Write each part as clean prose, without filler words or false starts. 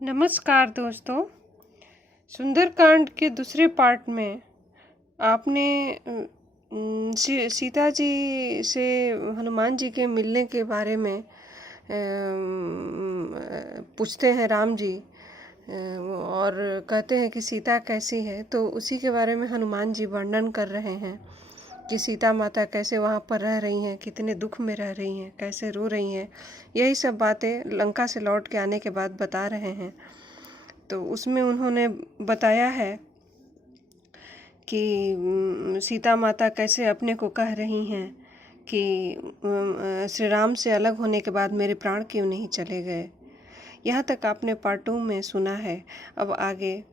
नमस्कार दोस्तों। सुंदरकांड के दूसरे पार्ट में आपने सीता जी से हनुमान जी के मिलने के बारे में पूछते हैं राम जी, और कहते हैं कि सीता कैसी है। तो उसी के बारे में हनुमान जी वर्णन कर रहे हैं कि सीता माता कैसे वहाँ पर रह रही हैं, कितने दुख में रह रही हैं, कैसे रो रही हैं। यही सब बातें लंका से लौट के आने के बाद बता रहे हैं। तो उसमें उन्होंने बताया है कि सीता माता कैसे अपने को कह रही हैं कि श्री राम से अलग होने के बाद मेरे प्राण क्यों नहीं चले गए। यहाँ तक आपने पार्ट 2 में सुना है। अब आगे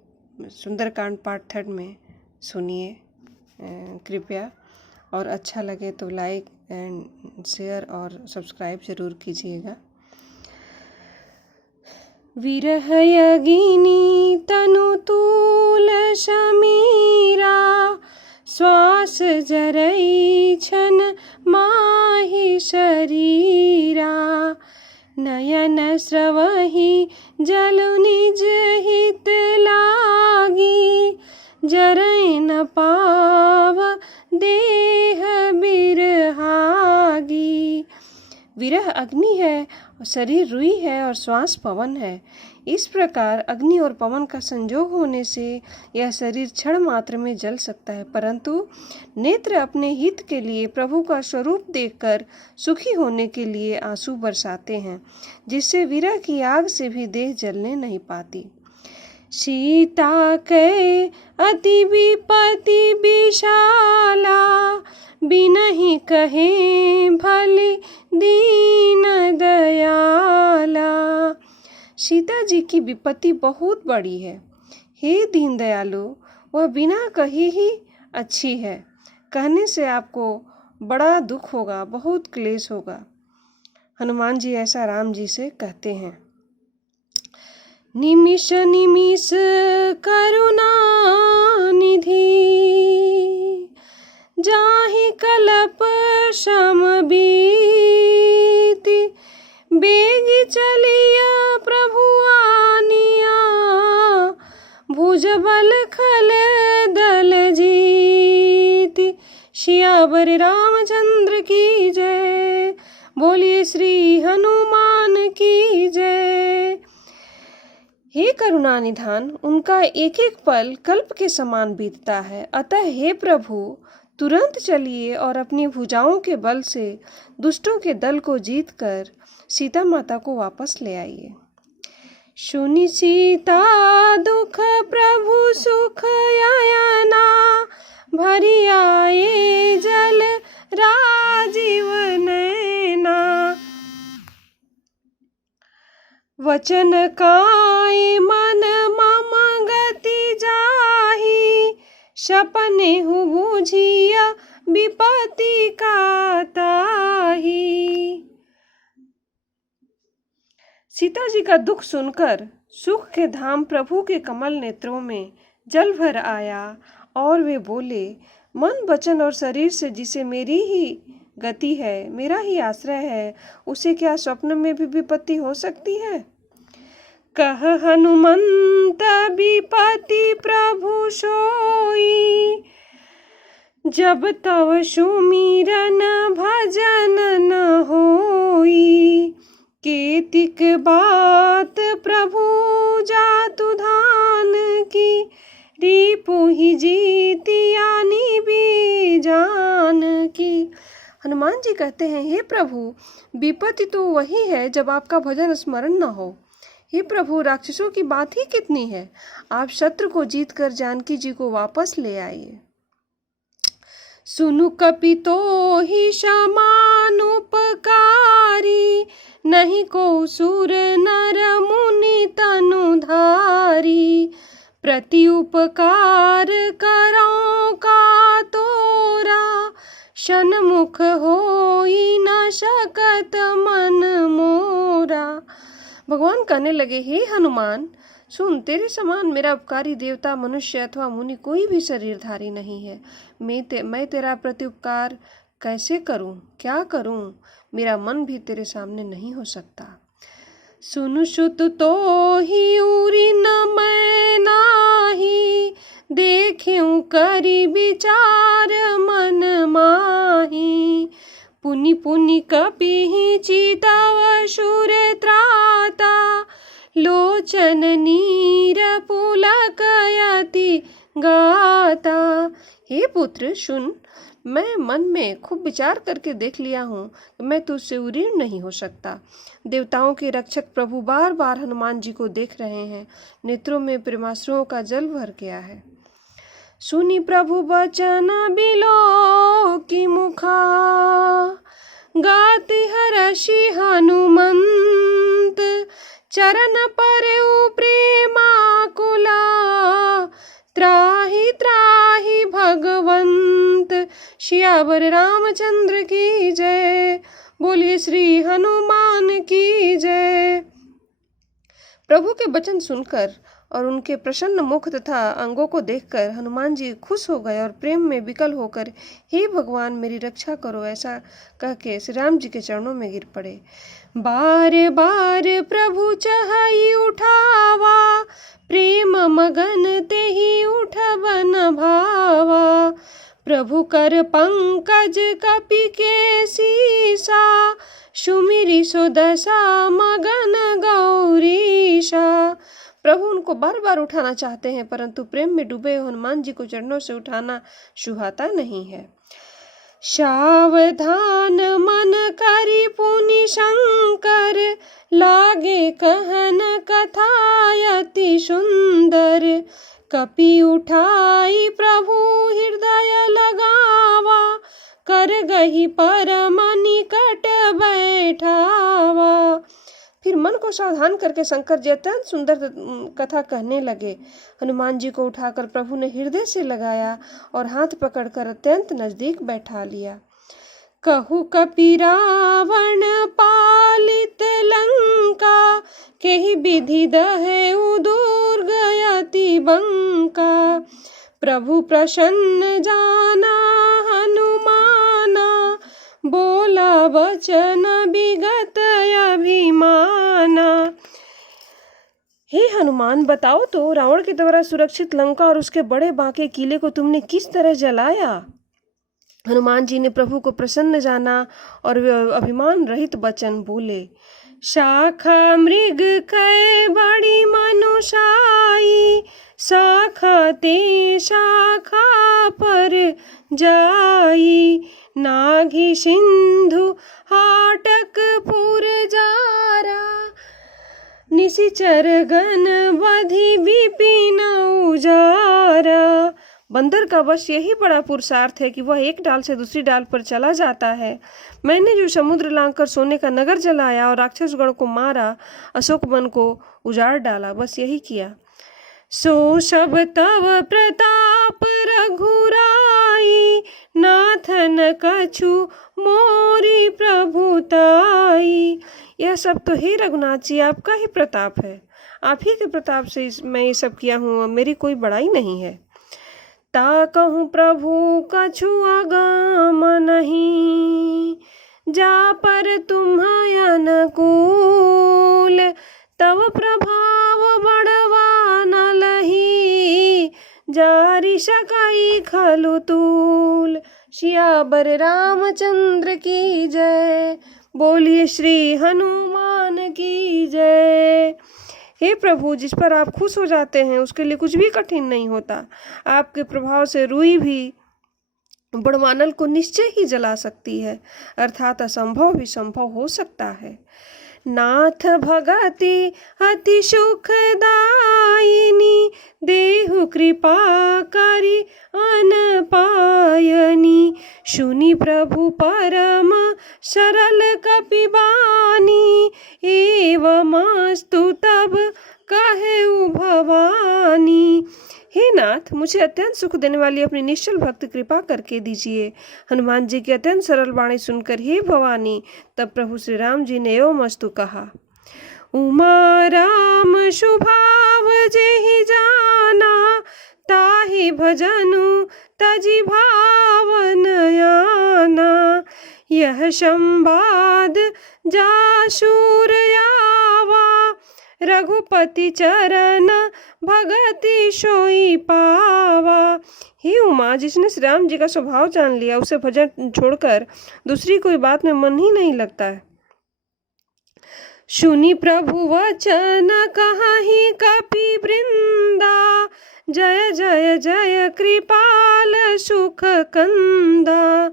सुंदरकांड पार्ट 3 में सुनिए कृपया। और अच्छा लगे तो लाइक एंड शेयर और सब्सक्राइब ज़रूर कीजिएगा। विरहयगिनी तनुतूल समीरा, श्वास जरई छन माहि शरीरा। नयन स्रवहि जलु निज हित लागी, जरई न पाव देह बिरहागी। विरह अग्नि है, शरीर रुई है और श्वास पवन है। इस प्रकार अग्नि और पवन का संयोग होने से यह शरीर क्षण मात्र में जल सकता है, परंतु नेत्र अपने हित के लिए प्रभु का स्वरूप देखकर सुखी होने के लिए आंसू बरसाते हैं, जिससे विरह की आग से भी देह जलने नहीं पाती। सीता के अति विपति विशाला, बिनहि कहे भली दीन दयाला। सीता जी की विपत्ति बहुत बड़ी है, हे दीन दयालु, वह बिना कही ही अच्छी है। कहने से आपको बड़ा दुख होगा, बहुत क्लेश होगा। हनुमान जी ऐसा राम जी से कहते हैं। निमिष निमिष करुणा निधि, जाहि कलप शम बीति। बेगी चलिया प्रभु आनिया, भुजबल खल दल जीति। सियावर रामचंद्र की जय, बोलिए श्री हनुमान की जय। हे करुणा निधान, उनका एक एक पल कल्प के समान बीतता है। अतः हे प्रभु, तुरंत चलिए और अपनी भुजाओं के बल से दुष्टों के दल को जीतकर सीता माता को वापस ले आइए। सुनि सीता दुख प्रभु सुख आयना, भरी आए जल राजीव नैना। वचन काय मन मम गति जाहि, सपने हु बुझिया विपत्ति का ताहि। सीता जी का दुख सुनकर सुख के धाम प्रभु के कमल नेत्रों में जल भर आया और वे बोले, मन वचन और शरीर से जिसे मेरी ही गति है, मेरा ही आश्रय है, उसे क्या स्वप्न में भी विपत्ति हो सकती है। कह हनुमंत विपत्ति प्रभु सोई, जब तव सुमिरन भजन न होई। केतिक बात प्रभु जातु धान की, रिपु ही जीतियानी भी जान की। हनुमान जी कहते हैं, हे प्रभु, विपत्ति तो वही है जब आपका भजन स्मरण न हो। हे प्रभु, राक्षसों की बात ही कितनी है, आप शत्रु को जीतकर जानकी जी को वापस ले आइए। सुनु कपितो ही समान उपकारी, नहीं को सुर नर मुनि तनुधारी। प्रति उपकार करो का तोरा, सन्मुख होई न सकत मन मोरा। भगवान कहने लगे, हे हनुमान, सुन, तेरे समान मेरा उपकारी देवता, मनुष्य अथवा मुनि कोई भी शरीरधारी नहीं है। मैं तेरा प्रति उपकार कैसे करूं, क्या करूं, मेरा मन भी तेरे सामने नहीं हो सकता। सुनु सुत तो ही उरी न मैं नाही, देख्यूं करी विचार मन माही। पुनि पुनि कपिहि चितव शूर त्राता, लोचन नीर पुलकयति गाता। हे पुत्र सुन, मैं मन में खूब विचार करके देख लिया हूँ कि मैं तुझसे उरीण नहीं हो सकता। देवताओं के रक्षक प्रभु बार बार हनुमान जी को देख रहे हैं, नेत्रों में प्रेमाश्रुओं का जल भर गया है। सुनी प्रभु बचन बिलो की मुखा, गाते हर्षि हनुमंत। चरण परउ प्रेमाकुला, त्राहि त्राहि भगवंत। सियावर रामचंद्र की जय, बोलिए श्री हनुमान की जय। प्रभु के वचन सुनकर और उनके प्रसन्न मुख तथा अंगों को देखकर हनुमान जी खुश हो गए और प्रेम में विकल होकर हे भगवान मेरी रक्षा करो ऐसा कह के श्री राम जी के चरणों में गिर पड़े। बार बार प्रभु चहाई उठावा, प्रेम मगन ते ही उठबन भावा। प्रभु कर पंकज कपि के सीसा, सुमिरि सो दशा मगन गौरीशा। प्रभु उनको बार बार उठाना चाहते हैं, परंतु प्रेम में डूबे हनुमान जी को चरणों से उठाना सुहाता नहीं है। सावधान मन करी पुनि शंकर, लागे कहन कथा अति सुंदर। कपि उठाई प्रभु हृदय लगावा, कर गही परम निकट बैठावा। फिर मन को सावधान करके शंकर जी अत्यंत सुंदर कथा कहने लगे। हनुमान जी को उठाकर प्रभु ने हृदय से लगाया और हाथ पकड़कर अत्यंत नजदीक बैठा लिया। कहु कपि रावण पालित लंका, केहि विधि दहे दुर्ग अति बंका। प्रभु प्रसन्न जाना हनुमाना, बोला वचन विगत अभिमाना। हे हनुमान, बताओ तो रावण के द्वारा सुरक्षित लंका और उसके बड़े बांके किले को तुमने किस तरह जलाया। हनुमान जी ने प्रभु को प्रसन्न जाना और वे अभिमान रहित वचन बोले। शाखा मृग कै बड़ी मनुषाई, शाखा ते शाखा पर जाई। नाघी सिंधु हाटक पुर जारा, निशिचर गण बधि विपिन उजारा। बंदर का बस यही बड़ा पुरुषार्थ है कि वह एक डाल से दूसरी डाल पर चला जाता है। मैंने जो समुद्र लांघकर सोने का नगर जलाया और राक्षसगण को मारा, अशोक वन को उजाड़ डाला, बस यही किया। सो सब तव प्रताप रघुराई, नाथन कछु मोरी प्रभुताई। यह सब तो हे रघुनाथ जी आपका ही प्रताप है, आप ही के प्रताप से मैं ये सब किया हूँ, मेरी कोई बड़ाई नहीं है। ता कहूँ प्रभु कछु अगाम नहीं, जा पर तुम अनुकूल। तव प्रभाव बढ़वा न लही, जारी सकई खलु तूल। सियावर रामचंद्र की जय, बोलिए श्री हनुमान की जय। हे प्रभु, जिस पर आप खुश हो जाते हैं उसके लिए कुछ भी कठिन नहीं होता। आपके प्रभाव से रुई भी बड़वानल को निश्चय ही जला सकती है, अर्थात असंभव भी संभव हो सकता है। नाथ भगति अति सुखदायिनी, देहु कृपा करि अन पायनी। सुनि प्रभु परम सरल कपिबानी, एवमस्तु तब कहेउ भवानी। हे नाथ, मुझे अत्यंत सुख देने वाली अपनी निश्चल भक्त कृपा करके दीजिए। हनुमान जी की अत्यंत सरल वाणी सुनकर हे भवानी, तब प्रभु श्री राम जी ने एवमस्तु कहा। उमा राम शुभाव जेहि जाना, ताहि भजनु तजि भावन आना। यह संवाद जासुर आवा, रघुपति चरण भगति सोई पावा। हे उमा, जिसने श्री राम जी का स्वभाव जान लिया, उसे भजन छोड़कर दूसरी कोई बात में मन ही नहीं लगता है। सुनी प्रभु वचन कहाहि कपि वृंदा, जय जय जय कृपाल सुख कंदा।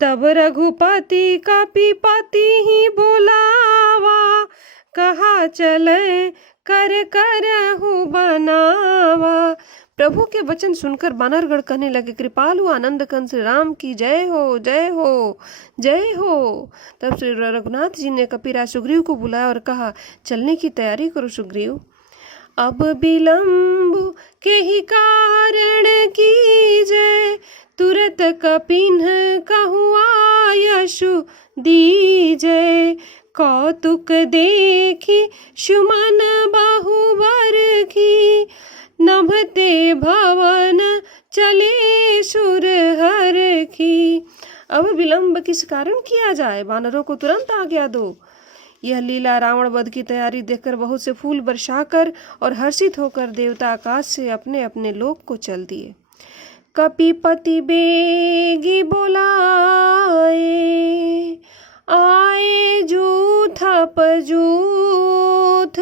तब रघुपति कपिपति ही बोलावा, कहा चले कर करहु बनावा। प्रभु के वचन सुनकर बानरगण कहने लगे, कृपालु आनंद कंद श्री राम की जय हो, जय हो, जय हो। तब श्री रघुनाथ जी ने कपिराज सुग्रीव को बुलाया और कहा, चलने की तैयारी करो सुग्रीव। अब विलंब के ही कारण कीजे, तुरत कपिन्ह कहूँ आयशु दीजे। कौतुक देखी सुमन बहुवर की, नभते भवन चले सुर हर की। अब विलंब किस कारण किया जाए, वानरों को तुरंत आज्ञा दो। यह लीला रावण वध की तैयारी देखकर बहुत से फूल बरसाकर और हर्षित होकर देवता आकाश से अपने अपने लोक को चल दिए। कपिपति बेगी बोलाए, आए जूथ पजूथ,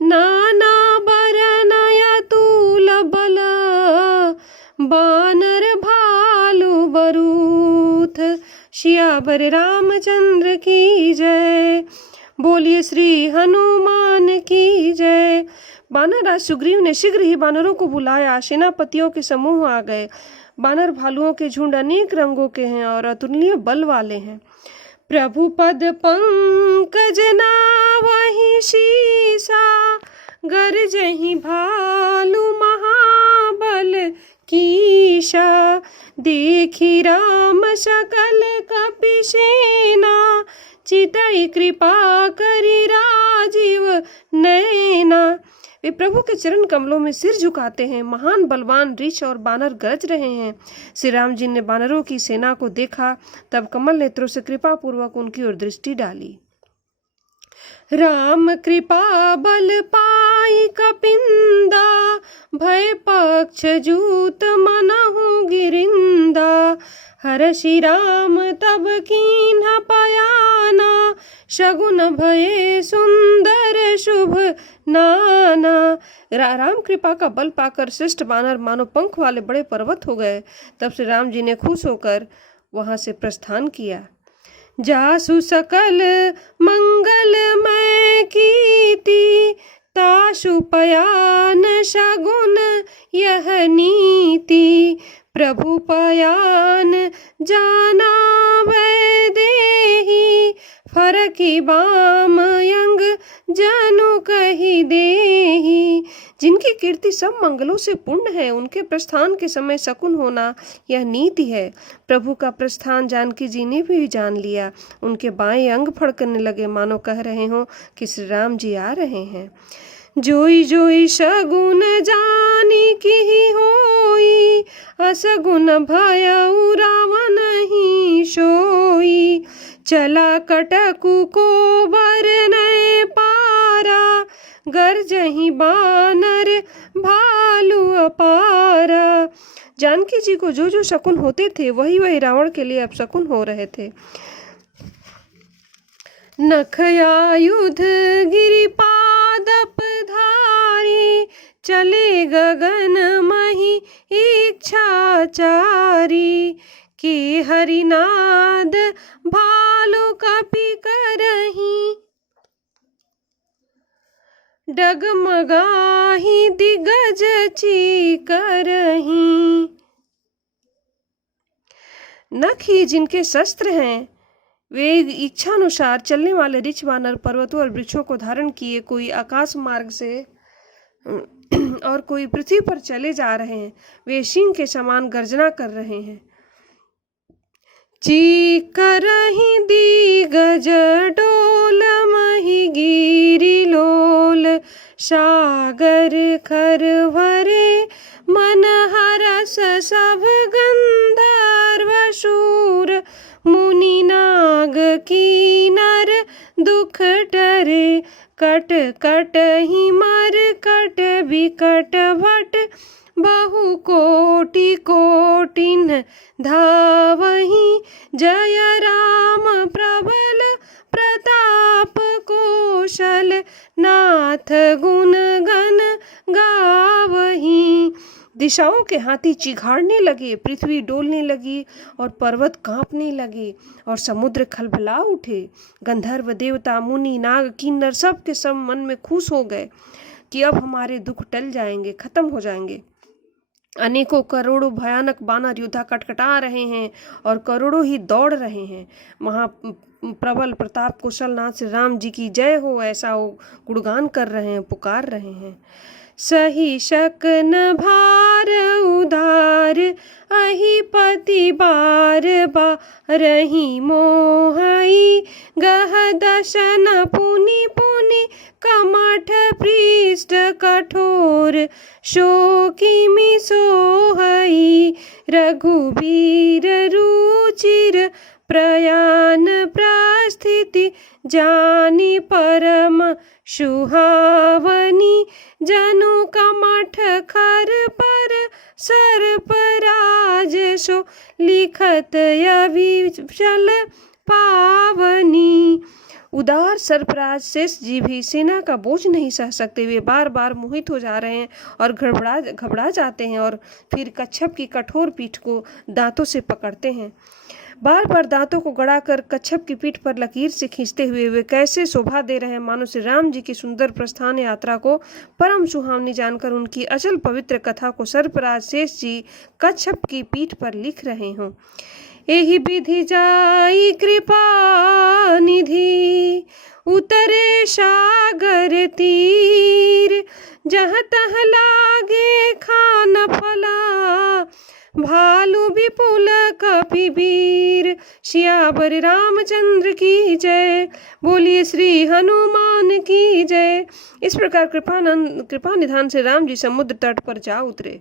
नाना बरनया तूल बल, बानर भालू बरूथ। सियावर रामचंद्र की जय, बोलिए श्री हनुमान की जय। बानरराज सुग्रीव ने शीघ्र ही बानरों को बुलाया। सेनापतियों के समूह आ गए। बानर भालुओं के झुंड अनेक रंगों के हैं और अतुलनीय बल वाले हैं। प्रभु पद पंकज नावहि शीसा, गरजहि भालु महाबल कीशा। देखी राम सकल कपिसेना, चितई कृपा करी राजीव नैना। वे प्रभु के चरण कमलों में सिर झुकाते हैं। महान बलवान ऋष और बानर गरज रहे हैं। श्री राम जी ने बानरों की सेना को देखा, तब कमल नेत्रों से कृपा पूर्वक उनकी ओर दृष्टि डाली। राम कृपा बल पाई कपिंदा, भय पक्ष जूत मनहु गिरिंदा। हरषि राम तब कीन्हा पयाना, शगुन भये सुंदर शुभ नाना। राम कृपा का बल पाकर श्रेष्ठ बानर मानो पंख वाले बड़े पर्वत हो गए। तब श्री राम जी ने खुश होकर वहां से प्रस्थान किया। जासु सकल मंगलमय कीर्ति, तासु पयान शगुन यह नीति। प्रभु पयान जाना वैदेही, फरकी बाम यंग जनु कही देही। जिनकी कीर्ति सब मंगलों से पूर्ण है, उनके प्रस्थान के समय शकुन होना यह नीति है। प्रभु का प्रस्थान जानकी जी ने भी जान लिया। उनके बाएं अंग फड़कने लगे, मानो कह रहे हो कि श्री राम जी आ रहे हैं। जोई जोई शगुन जानी की होई, असगुन भयउ रावण ही सोई। चला कटकु को बरनय पारा, गरजहि बानर भालू अपारा। जानकी जी को जो जो शकुन होते थे, वही वही रावण के लिए अपशकुन हो रहे थे। नखयायुध गिरिपादप धारी, चले गगन मही इच्छाचारी। के हरिनाद भालु कपि करही, डगमगाही दिग्गज चीकरही। नख ही जिनके शस्त्र हैं, वे इच्छानुसार चलने वाले ऋछ वानर पर्वतों और वृक्षों को धारण किए, कोई आकाश मार्ग से और कोई पृथ्वी पर चले जा रहे हैं। वे सिंह के समान गर्जना कर रहे हैं। चीकरहि दिग्गज डोल मही गिरि लोल, सागर खर भरे मन हरस सब गंधर्व शूर। मुनि नाग कीनर दुख टरे, कट कट ही मर कट विकट भट बहु कोटि कोटिन धावहि। जय राम प्रबल प्रताप कौशल नाथ गुण गण गावहि। दिशाओं के हाथी चिघाड़ने लगे, पृथ्वी डोलने लगी और पर्वत कांपने लगे और समुद्र खलबला उठे। गंधर्व देवता मुनि नाग किन्नर सब के सब मन में खुश हो गए कि अब हमारे दुख टल जाएंगे, खत्म हो जाएंगे। अनेकों करोड़ों भयानक बानर योद्धा कटकटा रहे हैं और करोड़ों ही दौड़ रहे हैं। प्रबल प्रताप कौशलनाथ श्री राम जी की जय हो, ऐसा वो गुणगान कर रहे हैं, पुकार रहे हैं। सही शक न भार उधार अहि पति बार बारहि मोहई। गह दशन पुनि पुनि कमठ पृष्ठ कठोर शोकिमि सोहई। रघुबीर रुचिर प्रयाण प्रस्थिति जानि परम सुहावनी। जनु कमठ खर पर सर्प राज सो लिखत अविचल पावनी। उदार सर्पराज शेष जी भी सेना का बोझ नहीं सह सकते। वे बार बार मोहित हो जा रहे हैं और घबरा जाते हैं और फिर कच्छप की कठोर पीठ को दांतों से पकड़ते हैं। बार बार दांतों को गड़ाकर कच्छप की पीठ पर लकीर से खींचते हुए वे कैसे शोभा दे रहे हैं, मानो श्री राम जी की सुंदर प्रस्थान यात्रा को परम सुहावनी जानकर उनकी अचल पवित्र कथा को सर्पराज शेष जी कच्छप की पीठ पर लिख रहे हों। एहि विधि जाई कृपा निधि उतरे सागर तीर। जहाँ तह लागे खान फला भालू विपुल कपिवीर। सियावर रामचंद्र की जय, बोलिए श्री हनुमान की जय। इस प्रकार कृपा निधान से राम जी समुद्र तट पर जा उतरे।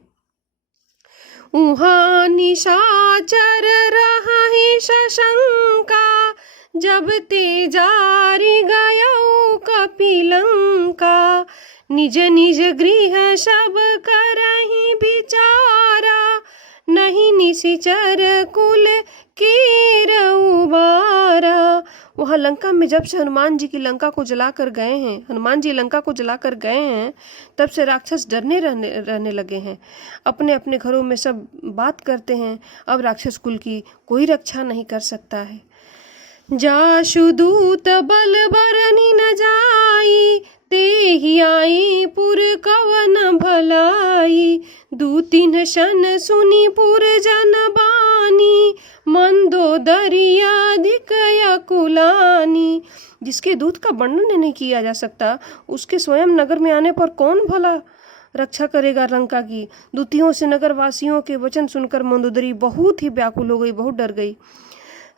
उहाँ निशाचर रही सशंका जब ते जारी गयौ कपिलंका। निज निज गृह सब करहि विचारा नहीं निशिचर कुल कीर उबारा। वहाँ लंका में जब से हनुमान जी लंका को जलाकर गए हैं तब से राक्षस डरने रहने लगे हैं। अपने अपने घरों में सब बात करते हैं, अब राक्षस कुल की कोई रक्षा नहीं कर सकता है। जासु दूत बल बरनी न जाई ते ही आई पुर कवन भलाई। दूतिन शन सुनी पुर जन बानी मंदोदरिया अधिक कुलानी। जिसके दूत का वर्णन नहीं किया जा सकता उसके स्वयं नगर में आने पर कौन भला रक्षा करेगा लंका की। दूतियों से नगर वासियों के वचन सुनकर मंदोदरी बहुत ही व्याकुल हो गई, बहुत डर गई।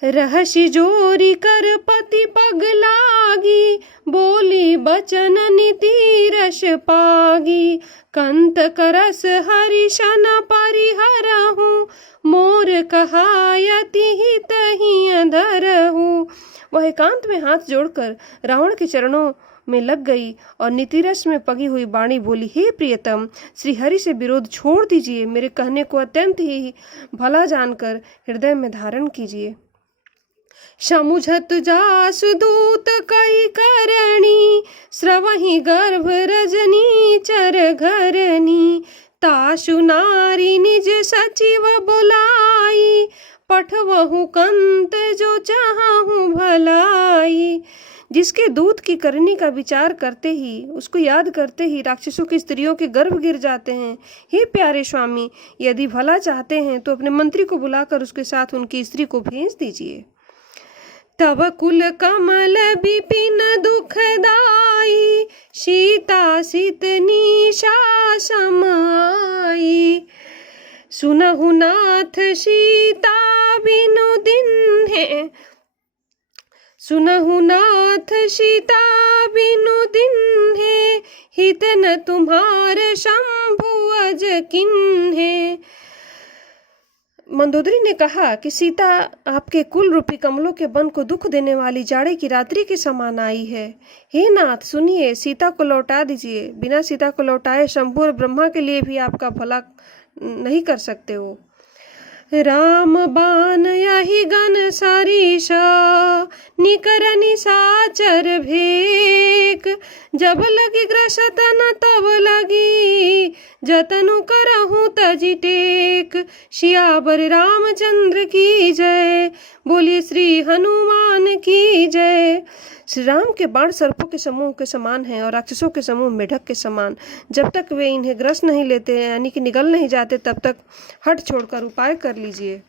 रहसि जोरी कर पति पग लागी बोली बचन नीति रस पागी। कंत करस हरिशन परिहरहु मोर कहायति हित ही धरहु। वह एकांत में हाथ जोड़कर रावण के चरणों में लग गई और नीतिरस में पगी हुई वाणी बोली, हे प्रियतम, श्री हरि से विरोध छोड़ दीजिए, मेरे कहने को अत्यंत ही भला जानकर हृदय में धारण कीजिए। समुझत जासु दूत कई करणी स्रवहि गर्भ रजनी चर घरनी। तासु नारी निज सचिव बुलाई पठवहु कंत जो चाहूं भलाई। जिसके दूत की करनी का विचार करते ही, उसको याद करते ही राक्षसों की स्त्रियों के गर्भ गिर जाते हैं। हे प्यारे स्वामी, यदि भला चाहते हैं तो अपने मंत्री को बुलाकर उसके साथ उनकी स्त्री को भेज दीजिए। तब कुल कमल विपिन दुखदाई सीता सित निशा समाई। सुनहु नाथ सीता बिनु दिन है, सुनहु नाथ सीता बिनु दिन है। हित न तुम्हारे शंभु अज किन्हे। मंदोदरी ने कहा कि सीता आपके कुल रूपी कमलों के वन को दुख देने वाली जाड़े की रात्रि के समान आई है। हे नाथ सुनिए, सीता को लौटा दीजिए। बिना सीता को लौटाए शंभु और ब्रह्मा के लिए भी आपका भला नहीं कर सकते हो। राम बान यही गन सरीश निकर निशाचर भेक, जब लगी ग्रसतन तब लगी जतनु करहूँ तजी टेक। सियावर रामचंद्र की जय, बोलिए श्री हनुमान की जय। श्री राम के बाण सर्पों के समूह के समान हैं और राक्षसों के समूह मेढक के समान। जब तक वे इन्हें ग्रस नहीं लेते यानी कि निगल नहीं जाते तब तक हट छोड़कर उपाय कर लीजिए।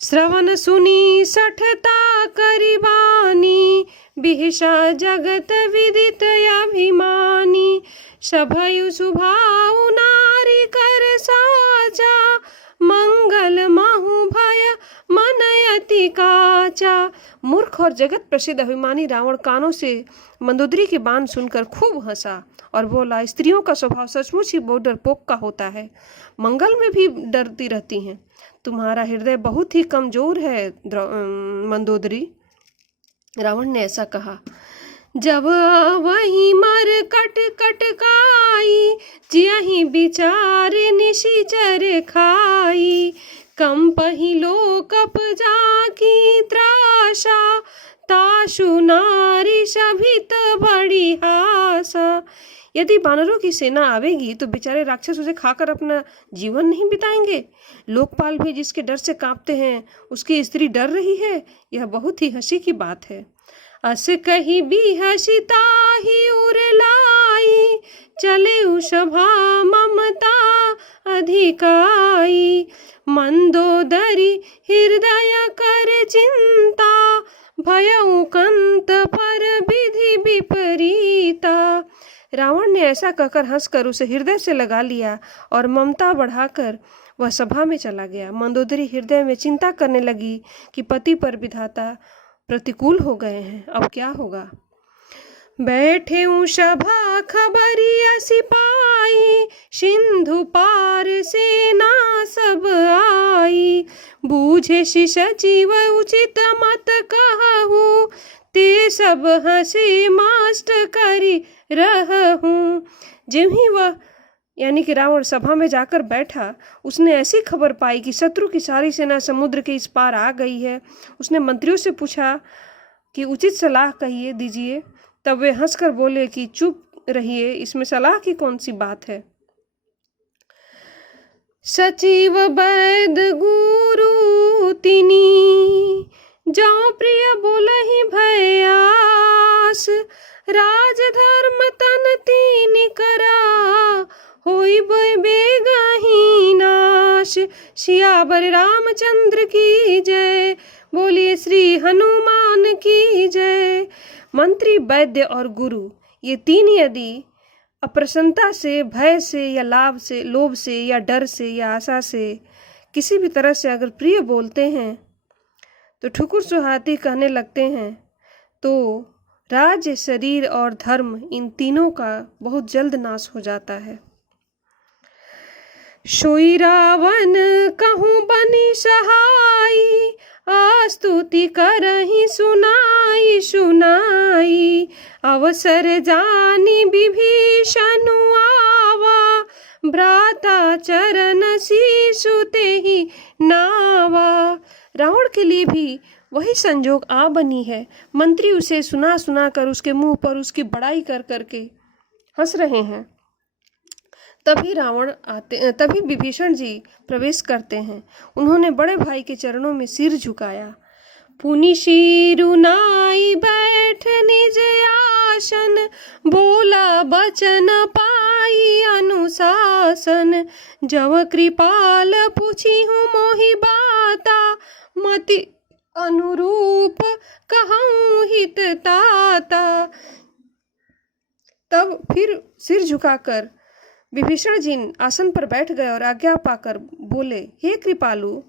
श्रवण सुनी सठता करिबानी, बिहसा जगत विदित अभिमानी। सभयु सुभाउ नारी कर साचा, मंगल महु भय मन अति काचा। मूर्ख और जगत प्रसिद्ध अभिमानी रावण कानों से मंदोदरी के बाण सुनकर खूब हंसा और बोला, स्त्रियों का स्वभाव सचमुच ही बहुत डरपोक का होता है, मंगल में भी डरती रहती हैं। तुम्हारा हृदय बहुत ही कमजोर है मंदोदरी। रावण ने ऐसा कहा। जब वही मर कट कट काई, जियहि बिचारे निशिचर खाई। कम पहिलो कप जाकी त्रासा, ताशु नारी सभित बड़ी हासा। यदि वानरों की सेना आवेगी तो बेचारे राक्षस उसे खाकर अपना जीवन नहीं बिताएंगे। लोकपाल भी जिसके डर से कांपते हैं, उसकी स्त्री डर रही है, यह बहुत ही हंसी की बात है। अस कही भी हसिता ही उर लाई, चले सभा ममता अधिकाई। मंदोदरी हृदय कर चिंता, भयउ कंत पर विधि विपरीता। रावण ने ऐसा कहकर हंसकर उसे हृदय से लगा लिया और ममता बढ़ाकर वह सभा में चला गया। मंदोदरी हृदय में चिंता करने लगी कि पति पर विधाता प्रतिकूल हो गए हैं, अब क्या होगा। बैठे सभा खबरिया सिपाही, सिंधु पार सेना सब आई। बूझे सचिव उचित मत कहूँ, ते सब हंसी मास्ट करी रहूं। जब ही वह यानी कि रावण सभा में जाकर बैठा, उसने ऐसी खबर पाई कि शत्रु की सारी सेना समुद्र के इस पार आ गई है। उसने मंत्रियों से पूछा कि उचित सलाह कहिए दीजिए। तब वे हंसकर बोले कि चुप रहिए, इसमें सलाह की कौन सी बात है। सचिव वैद गुरु तिनी, जाओ प्रिय बोलहि भयास। राज धर्म तन तीन करा, होई बेगही नाश। सियावर रामचंद्र की जय, बोलिए श्री हनुमान की जय। मंत्री, वैद्य और गुरु ये तीन यदि अप्रसन्नता से, भय से या लाभ से, लोभ से या डर से या आशा से, किसी भी तरह से अगर प्रिय बोलते हैं तो ठुकुर सुहाती कहने लगते हैं, तो राज्य, शरीर और धर्म इन तीनों का बहुत जल्द नाश हो जाता है। सोई रावण कहूँ बनी सहाई, आस्तुति करहि सुनाई सुनाई। अवसर जानी विभीषण आवा, भ्राता चरण शीशु तेहि नावा। रावण के लिए भी वही संजोग आ बनी है। मंत्री उसे सुना सुना कर उसके मुंह पर उसकी बड़ाई कर करके हंस रहे हैं। तभी विभीषण जी प्रवेश करते हैं। उन्होंने बड़े भाई के चरणों में सिर झुकाया। पुनि शिरु नाई बैठ निज आसन, बोला बचन पाई अनुशासन। जब कृपाल पूछी हूँ मोहि बाता, मति अनुरूप कहूँ हित ताता। तब फिर सिर झुकाकर विभीषण जी आसन पर बैठ गए और आज्ञा पाकर बोले, हे कृपालु,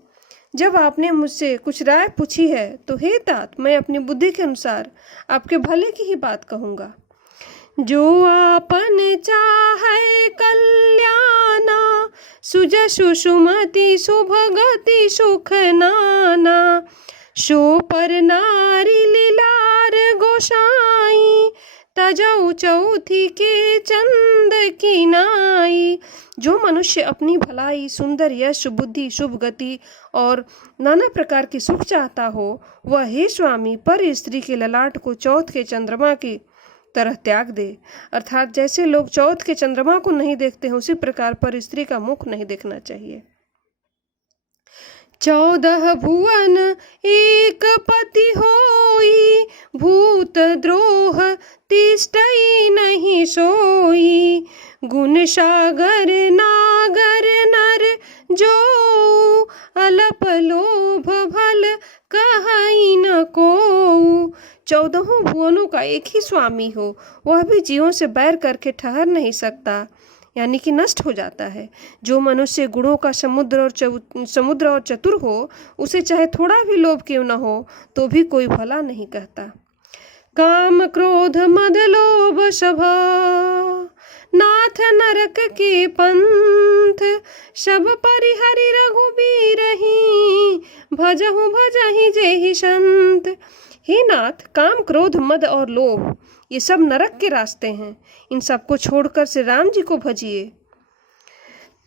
जब आपने मुझसे कुछ राय पूछी है तो हे तात, मैं अपनी बुद्धि के अनुसार आपके भले की ही बात कहूँगा। जो आपन चाहे कल्याणा, सुजसु सुमति सुभगति सुख नाना। शो पर नारी लीलार गोसाई, तजौ चौथी के चंद की नाई। जो मनुष्य अपनी भलाई, सुंदर यश, बुद्धि, शुभ गति और नाना प्रकार की सुख चाहता हो, वह हे स्वामी पर स्त्री के ललाट को चौथ के चंद्रमा की तरह त्याग दे। अर्थात जैसे लोग चौथ के चंद्रमा को नहीं देखते हैं, उसी प्रकार पर स्त्री का मुख नहीं देखना चाहिए। 14 भुवन एक पति होई, भूत द्रोह तिष्ठई नहीं सोई। गुण सागर नागर नर जो, अलप लोभ भल कहई न कोऊ। 14 भुवनों का एक ही स्वामी हो, वह भी जीवों से बैर करके ठहर नहीं सकता, यानी कि नष्ट हो जाता है। जो मनुष्य गुणों का समुद्र और चतुर हो, उसे चाहे थोड़ा भी लोभ क्यों न हो, तो भी कोई भला नहीं कहता। काम क्रोध मद लोभ सभा, नाथ नरक के पंथ। सब परिहरि रघुबीरहि, भजहु भजहि जेहि संत। हे नाथ, काम क्रोध मद और लोभ ये सब नरक के रास्ते हैं। इन सबको छोड़कर श्री राम जी को भजिए।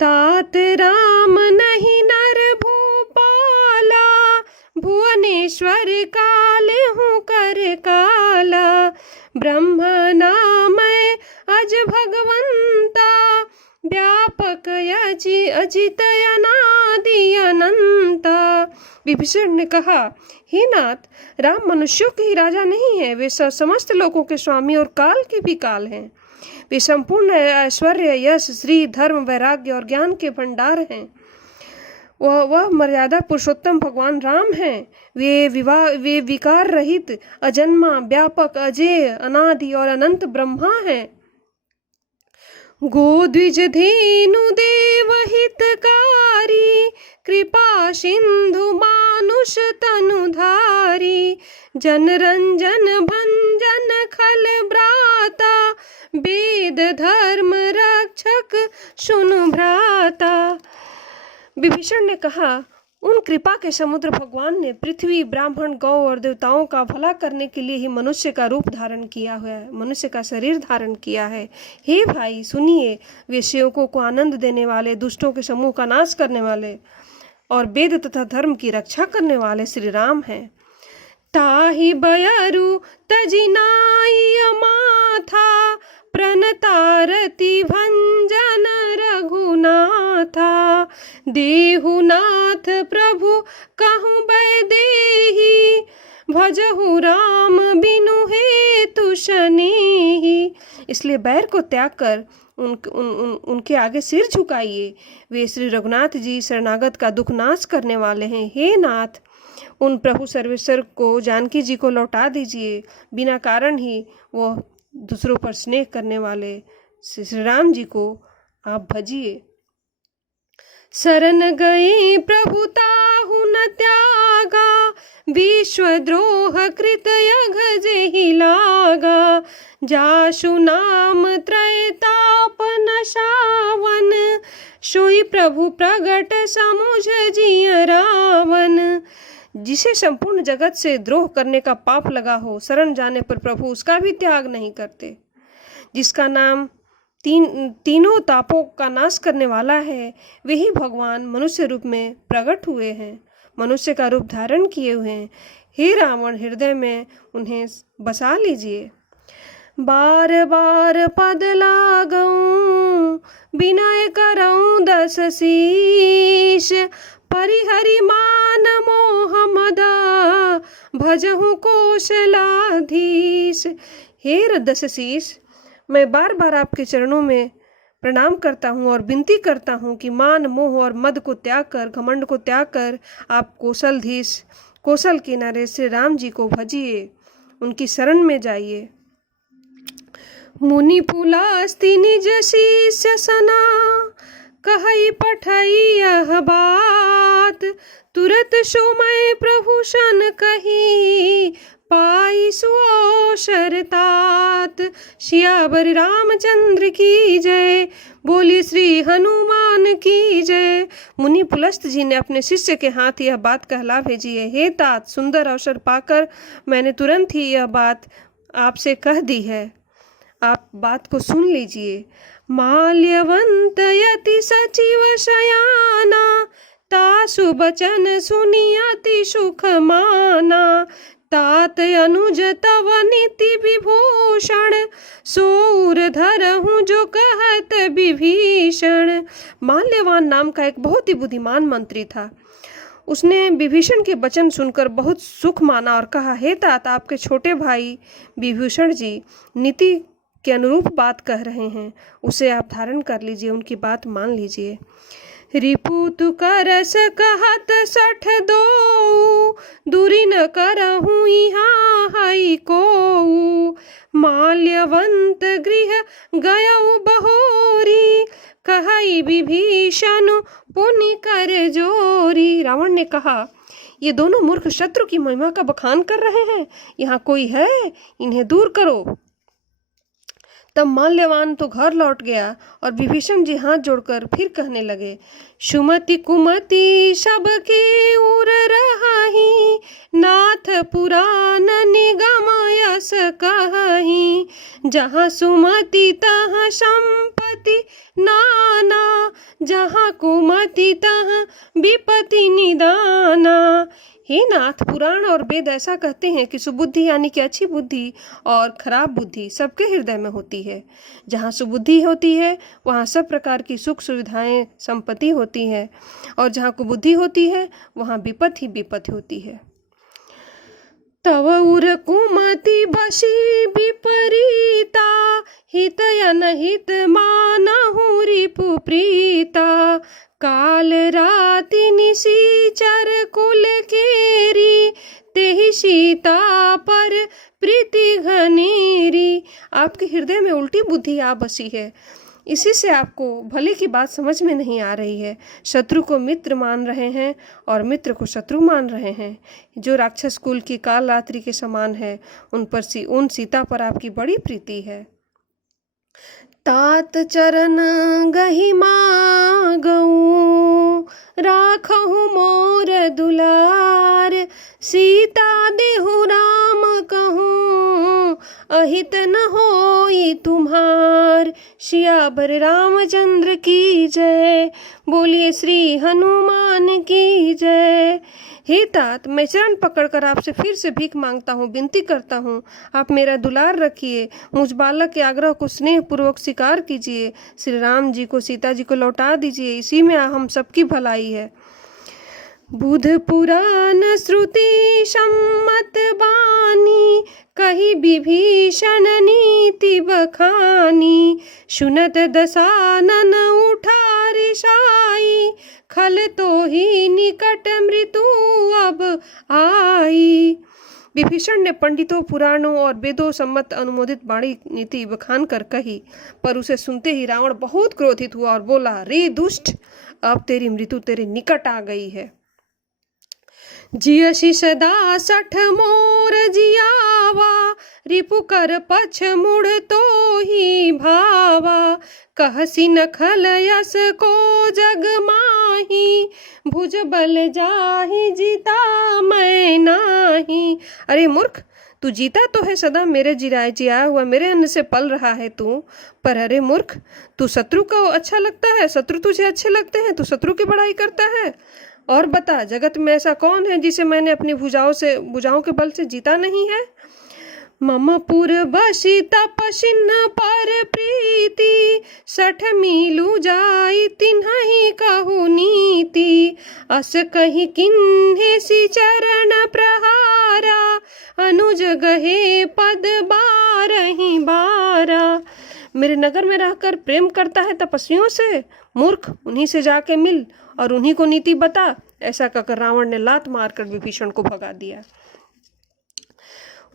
तात राम नहीं नर भूपाला, भुवनेश्वर काले हूँ कर काला। ब्रह्म नामय अज भगवंता, व्यापक अजित अनादि अनंता। विभीषण ने कहा, हे नाथ, राम मनुष्यों के ही राजा नहीं है, वे समस्त लोगों के स्वामी और काल के भी काल हैं। वे संपूर्ण ऐश्वर्य, यश, श्री, धर्म, वैराग्य और ज्ञान के भंडार हैं। वह मर्यादा पुरुषोत्तम भगवान राम हैं। वे विकार रहित, अजन्मा, व्यापक, अजेय, अनादि और अनंत ब्रह्मा हैं। गोद्विज धेनु देव हितकारी, कृपा सिंधु मानुष तनुधारी। जन रंजन भंजन खल भ्राता, वेद धर्म रक्षक सुनु भ्राता। विभीषण ने कहा, उन कृपा के समुद्र भगवान ने पृथ्वी, ब्राह्मण, गौ और देवताओं का भला करने के लिए ही मनुष्य का रूप धारण किया हुआ है, मनुष्य का शरीर धारण किया है। हे भाई सुनिए, वे सेवकों को आनंद देने वाले, दुष्टों के समूह का नाश करने वाले और वेद तथा धर्म की रक्षा करने वाले श्री राम हैं। ताहि बयरु तजिनाई माथा, प्रणतारति भंजन रघुनाथा। देहुनाथ प्रभु कहूँ बैदेही, भजहु राम बिनु हेतु शनेही। इसलिए बैर को त्याग कर उनके आगे सिर झुकाइए। वे श्री रघुनाथ जी शरणागत का दुख नाश करने वाले हैं। हे नाथ, उन प्रभु सर्वेश्वर को, जानकी जी को लौटा दीजिए। बिना कारण ही वो दूसरों पर स्नेह करने वाले श्री राम जी को आप भजिए। शरण गए प्रभु ताहु न त्यागा, विश्वद्रोह कृत यघ जेहि लागा। जासु नाम त्रैताप नशावन, सोई प्रभु प्रगट समुझ जिय रावण। जिसे संपूर्ण जगत से द्रोह करने का पाप लगा हो, शरण जाने पर प्रभु उसका भी त्याग नहीं करते। जिसका नाम तीनों तापों का नाश करने वाला है, वही भगवान मनुष्य रूप में प्रकट हुए हैं, मनुष्य का रूप धारण किए हुए हैं। हे रावण, हृदय में उन्हें बसा लीजिए। बार बार पद लागऊं, विनय करऊं 10 शीश। परिहरि मान मोह मदा, भजहु कौशलाधीश। हे 10 शीश, मैं बार बार आपके चरणों में प्रणाम करता हूँ और विनती करता हूँ कि मान, मोह और मद को त्याग कर, घमंड को त्याग कर आप कौशल के नारे श्री राम जी को भजिए, उनकी शरण में जाइए। मुनि पुलास्ति निज शिष्य सना, कहई पठई यह बात। तुरत सुमय प्रभु सन कही, पाई सुअवसर तात। सियावर रामचंद्र की जय, बोली श्री हनुमान की जय। मुनि पुलस्त जी ने अपने शिष्य के हाथ यह बात कहला भेजी है। हे तात, सुंदर अवसर पाकर मैंने तुरंत ही यह बात आपसे कह दी है, आप बात को सुन लीजिए। माल्यवंत यति सचिव शयाना, तासु बचन सुनी अति सुख माना। तात अनुज तव नीति विभूषण, सूर धरहूँ जो कहत विभीषण। माल्यवान नाम का एक बहुत ही बुद्धिमान मंत्री था। उसने विभीषण के वचन सुनकर बहुत सुख माना और कहा, हे तात, आपके छोटे भाई विभीषण जी नीति के अनुरूप बात कह रहे हैं, उसे आप धारण कर लीजिए, उनकी बात मान लीजिए। रिपु तु करस कहत सठ दो, दूरी न करहूँ यहाँ हई को। माल्यवंत गृह गयउ बहोरी, कहई विभीषण पुनि कर जोरी। रावण ने कहा, ये दोनों मूर्ख शत्रु की महिमा का बखान कर रहे हैं, यहाँ कोई है, इन्हें दूर करो। तब माल्यवान तो घर लौट गया और विभीषण जी हाथ जोड़कर फिर कहने लगे, सुमति कुमति सबके उर रहाही, नाथ पुराण निगम यस कहही। जहाँ सुमति तहाँ संपत्ति नाना, जहाँ कुमति तहाँ विपत्ति निदाना। हे नाथ, पुराण और वेद ऐसा कहते हैं कि सुबुद्धि यानी कि अच्छी बुद्धि और खराब बुद्धि सबके हृदय में होती है। जहाँ सुबुद्धि होती है वहाँ सब प्रकार की सुख सुविधाएं संपत्ति होती है, और जहाँ कुबुद्धि होती है वहाँ विपत्ति ही विपत्ति होती है। तव उर कुमति बसी विपरीता, हित अनहित मानहु रिपु प्रीता। काल राति निशिचर कुल केरी, तेहि सीता पर प्रीति घनेरी। आपके हृदय में उल्टी बुद्धि आ बसी है, इसी से आपको भले की बात समझ में नहीं आ रही है। शत्रु को मित्र मान रहे हैं और मित्र को शत्रु मान रहे हैं। जो राक्षस कुल की काल रात्रि के समान है, उन सीता पर आपकी बड़ी प्रीति है। तात चरण गहि मागऊँ, राखहु मोर दुलार। सीता देहु राम कहूँ, अहित न होई तुम्हार। सियावर रामचंद्र की जय, बोलिए श्री हनुमान की जय। हे तात, मैं चरण पकड़कर आपसे फिर से भीख मांगता हूँ, विनती करता हूँ, आप मेरा दुलार रखिए, मुझ बालक के आग्रह को स्नेह पूर्वक स्वीकार कीजिए। श्री राम जी को, सीता जी को लौटा दीजिए, इसी में हम सबकी भलाई है। बुध पुराण श्रुति सम्मत बानी, कही विभीषण नीति बखानी। सुनत दशानन उठा रिसाई, खल तो ही निकट मृत्यु अब आई। विभीषण ने पंडितों, पुराणों और वेदों सम्मत अनुमोदित वाणी नीति बखान कर कही, पर उसे सुनते ही रावण बहुत क्रोधित हुआ और बोला, रे दुष्ट, अब तेरी मृत्यु तेरे निकट आ गई है। जियसि सदा सठ मोर जियावा, रिपु कर पछ मुड़ तो ही भावा। कहसी नखल यस को जग माही, भुज बल जाहि जीता मैं नाही। अरे मूर्ख, तू जीता तो है सदा, मेरे जिया हुआ मेरे अन्न से पल रहा है तू, पर अरे मूर्ख, तू शत्रु को अच्छा लगता है, शत्रु तुझे अच्छे लगते हैं, तू शत्रु की बड़ाई करता है। और बता, जगत में ऐसा कौन है जिसे मैंने अपनी भुजाओं के बल से जीता नहीं है। मम पुर बसी तपसिन्न पर प्रीति, सठ मीलु जाई तिन्हि कहु नीति। अस कहि किन्हे सी चरण प्रहारा, अनुज गहे पद बारहि बारा। मेरे नगर में रहकर प्रेम करता है तपस्वियों से, मूर्ख, उन्हीं से जाके मिल और उन्हीं को नीति बता। ऐसा कहकर रावण ने लात मारकर विभीषण को भगा दिया।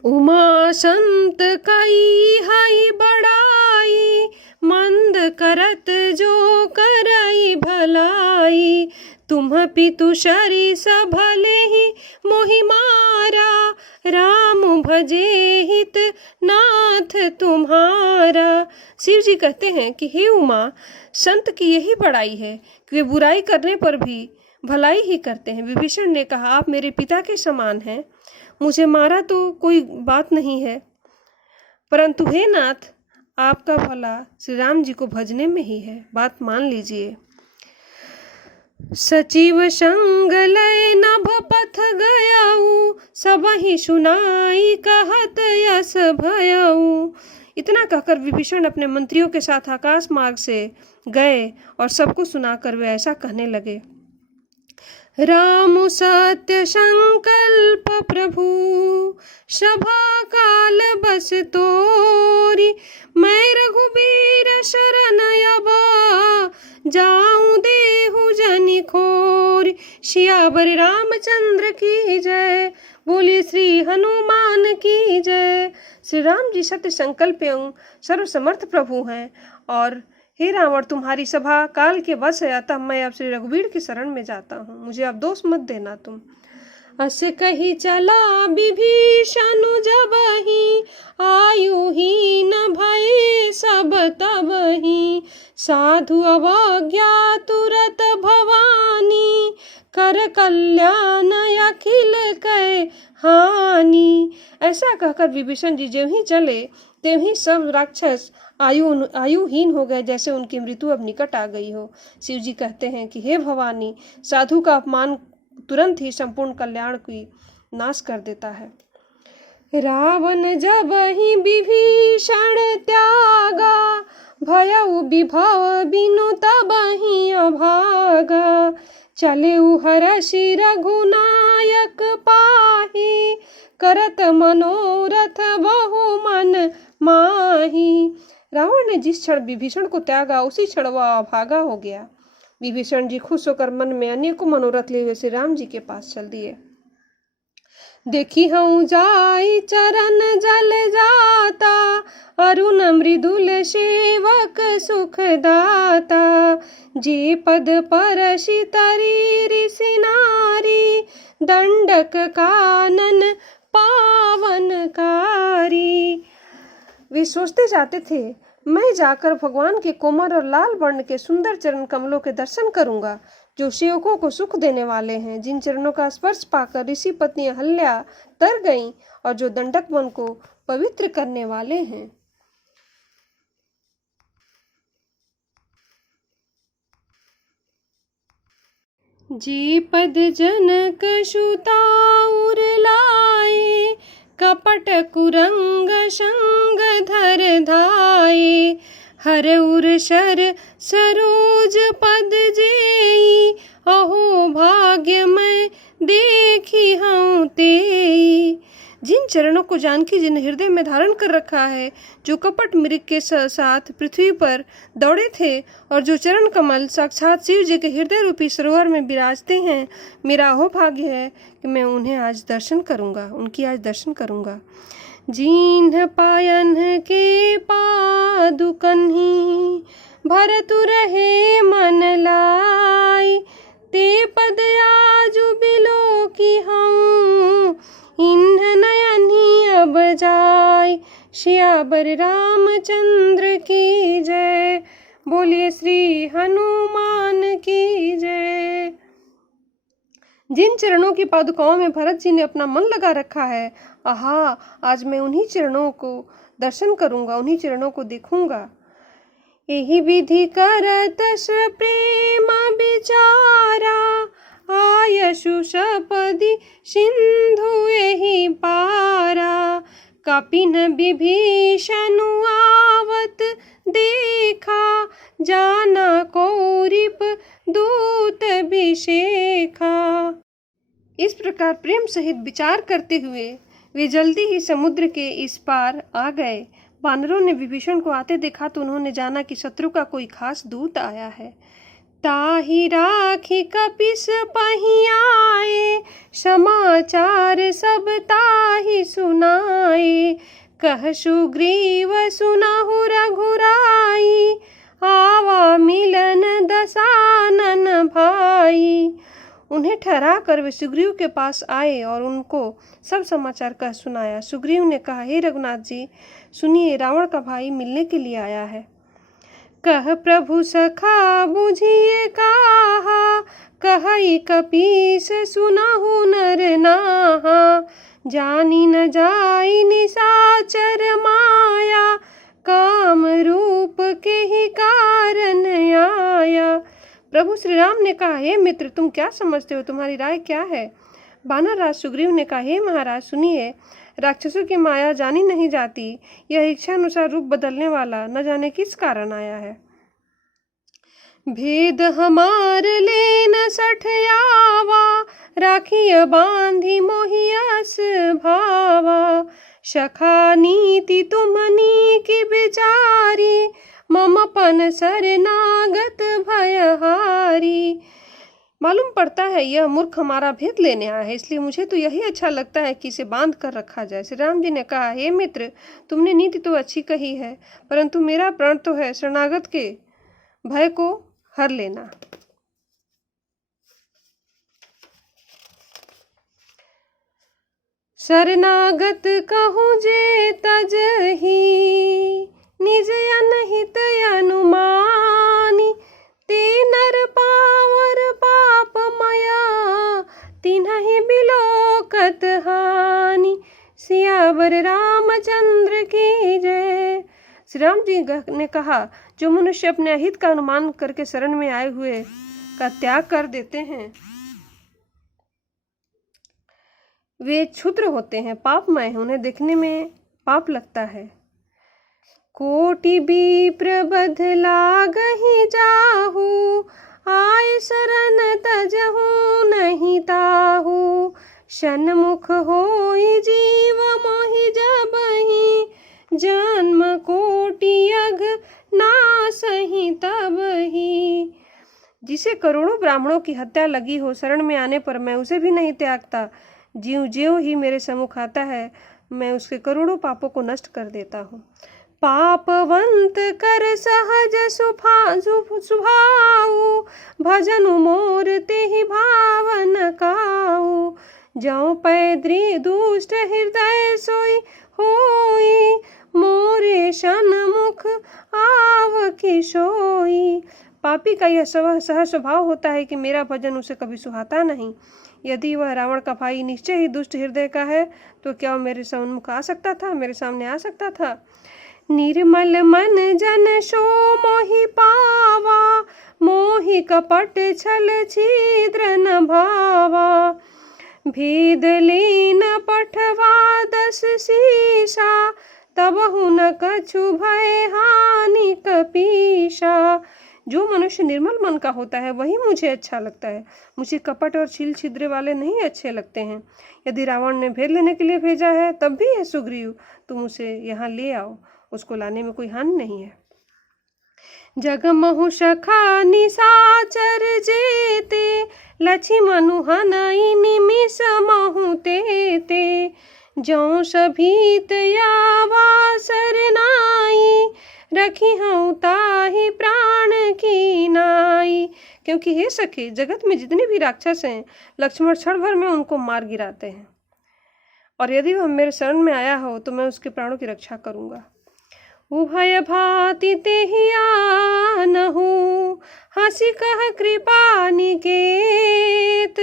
उमा संत कई हई बड़ाई, मंद करत जो करई भलाई। तुम पितु शरी भले ही मोहि मारा, राम भजे हित नाथ तुम्हारा। शिव जी कहते हैं कि हे उमा, संत की यही बड़ाई है कि वे बुराई करने पर भी भलाई ही करते हैं। विभीषण ने कहा, आप मेरे पिता के समान हैं, मुझे मारा तो कोई बात नहीं है, परंतु हे नाथ, आपका भला श्री राम जी को भजने में ही है, बात मान लीजिए। सचिव संग लय नभ पथ गयऊ, सबहि सुनाई कहत यस भयऊ। इतना कहकर विभीषण अपने मंत्रियों के साथ आकाश मार्ग से गए और सबको सुनाकर वे ऐसा कहने लगे। राम सत्य संकल्प प्रभु, सभा काल बस तोरी। मैं रघुबीर शरण अब, जाऊं देहु जनि खोरी। सियावर रामचंद्र की जय, बोलिए श्री हनुमान की जय। श्री राम जी सत्य संकल्प एवं सर्वसमर्थ प्रभु हैं। और हे रावण, तुम्हारी सभा काल के वश है, अतः मैं अब श्री रघुवीर की शरण में जाता हूँ, मुझे अब दोष मत देना तुम। अस कही चला विभीषण जबहि, आयुहीन भये सब तबहि। साधु अवज्ञा तुरत भवानी, कर कल्याण अखिल कै हानि। ऐसा कहकर विभीषण जी ज्यों ही चले त्यों ही सब राक्षस आयुहीन हो गए, जैसे उनकी मृत्यु अब निकट आ गई हो। शिव जी कहते हैं कि हे भवानी, साधु का अपमान तुरंत ही संपूर्ण कल्याण की नाश कर देता है। रावण जब ही विभीषण त्यागा, भयउ विभव बिनु तबहि अभागा। चले हरषि रघुनायक पाहि, करत मनोरथ बहु मन माही। रावण ने जिस क्षण विभीषण को त्यागा, उसी क्षण वह अभागा हो गया। विभीषण जी खुश होकर मन में अनेकों मनोरथ लिए हुए श्री राम जी के पास चल दिए। देखी हूँ जाई चरण जल जाता, अरुण मृदुल सेवक सुख दाता। जे पद परसि तरी ऋषि नारी, दंडक कानन पावनकारी। वे सोचते जाते थे, मैं जाकर भगवान के कोमल और लाल वर्ण के सुंदर चरण कमलों के दर्शन करूंगा, जो सेवकों को सुख देने वाले हैं, जिन चरणों का स्पर्श पाकर ऋषि पत्नी अहल्या तर गईं और जो दंडक वन को पवित्र करने वाले हैं। जी पद जनक सुता उर लाए, कपट कुरंग संग धर धाये। हर उर सर सरोज पद जेई, अहो भाग्य मैं देखी हूँ तेई। जिन चरणों को जानकी जी ने हृदय में धारण कर रखा है, जो कपट मृग के साथ पृथ्वी पर दौड़े थे, और जो चरण कमल साक्षात शिव जी के हृदय रूपी सरोवर में विराजते हैं, मेरा अहो भाग्य है कि मैं उन्हें आज दर्शन करूंगा, उनकी आज दर्शन करूंगा। जीन्ह पायन के पादुकन्हि, भरतु रहे मन लाई। ते पद आजु बिलो की हूँ, इन्ह नयन ही अब जाय। सियावर रामचंद्र की जय, बोलिए श्री हनुमान की जय। जिन चरणों की पादुकाओं में भरत जी ने अपना मन लगा रखा है, आहा, आज मैं उन्हीं चरणों को दर्शन करूंगा, उन्हीं चरणों को देखूंगा। यही विधि करत प्रेम विचारा, आयशु सपदि सिंधु यही पारा। कपिन विभीषण आवत देखा, जाना कौरिप दूत विशेखा। इस प्रकार प्रेम सहित विचार करते हुए वे जल्दी ही समुद्र के इस पार आ गए। वानरों ने विभीषण को आते देखा तो उन्होंने जाना कि शत्रु का कोई खास दूत आया है। ताहि राखी कपिस पहि आए, समाचार सब ताहि सुनाए। कह सुग्रीव सुनहु रघुराई, आवा मिलन दसानन भाई। उन्हें ठहरा कर वे सुग्रीव के पास आए और उनको सब समाचार कह सुनाया। सुग्रीव ने कहा, हे रघुनाथ जी, सुनिए, रावण का भाई मिलने के लिए आया है। कह प्रभु सखा बुझिए काहा, कहई कपीस सुनहु नर नाहा। जानी न जाई निशाचर माया, काम रूप के ही कारण आया। प्रभु श्री राम ने कहा, हे मित्र, तुम क्या समझते हो, तुम्हारी राय क्या है? बानर राज सुग्रीव ने कहा, हे महाराज, सुनिए, राक्षसों की माया जानी नहीं जाती। यह इच्छा अनुसार रूप बदलने वाला न जाने किस कारण आया है। भेद हमार लेन सठयावा, राखिय बांधी मोहियस भावा। सखा नीति तुमनी की बिचारी, ममपन शरणागत भयहारी। मालूम पड़ता है यह मूर्ख हमारा भेद लेने आया है, इसलिए मुझे तो यही अच्छा लगता है कि इसे बांध कर रखा जाए। श्री राम जी ने कहा, हे मित्र, तुमने नीति तो अच्छी कही है, परंतु मेरा प्रण तो है शरणागत के भय को हर लेना। शरणागत कहूँ जे तजही, निज अनहित अनुमानी। ते नर पावर पाप मया, तिन्हि बिलोकत हानि। सियावर रामचंद्र की जय। श्री राम जी ने कहा, जो मनुष्य अपने अहित का अनुमान करके शरण में आए हुए का त्याग कर देते हैं, वे क्षुद्र होते हैं, पापमय हैं, उन्हें देखने में पाप लगता है। कोटि विप्र बध लागहि जाहु, आय शरण तजहु नहीं ताहु। सन्मुख होई जीव मोहि जबहि, जन्म कोटि अघ नासहि तबहि। जिसे करोड़ों ब्राह्मणों की हत्या लगी हो, शरण में आने पर मैं उसे भी नहीं त्यागता। ज्यों ज्यों ही मेरे सम्मुख आता है, मैं उसके करोड़ों पापों को नष्ट कर देता हूँ। पापवंत कर सहज सुभाऊ, भजनु मोर तेहि भावन काऊ। जौ पैद्री दुष्ट हृदय सोई होई, मोरे सन्मुख आव की सोई। पापी का यह सहज स्वभाव होता है कि मेरा भजन उसे कभी सुहाता नहीं। यदि वह रावण का भाई निश्चय ही दुष्ट हृदय का है, तो क्या वह मेरे सम्मुख आ सकता था, मेरे सामने आ सकता था? निर्मल मन जन सो मोहि पावा, मोहि कपट छल छिद्र न भावा। भेद लीन पठवा 10 शीशा, तबहु न कछु भय हानि कपीशा। जो मनुष्य निर्मल मन का होता है वही मुझे अच्छा लगता है। मुझे कपट और छील छिद्र वाले नहीं अच्छे लगते हैं। यदि रावण ने भेद लेने के लिए भेजा है, तब भी है सुग्रीव, तुम उसे यहाँ ले आओ, उसको लाने में कोई हानि नहीं है। जगमहु सखा निशाचर जेते, लक्ष्मणु हनई निमिष महु तेते। जौ सभीत यावा सरनाई, रखी हूँ ताहि प्राण की नाई। क्योंकि हे सखे, जगत में जितने भी राक्षस हैं, लक्ष्मण क्षण भर में उनको मार गिराते हैं, और यदि वह मेरे शरण में आया हो तो मैं उसके प्राणों की रक्षा करूंगा। उभय भाति तेहि आनहु, हंसी कह कृपा निकेत।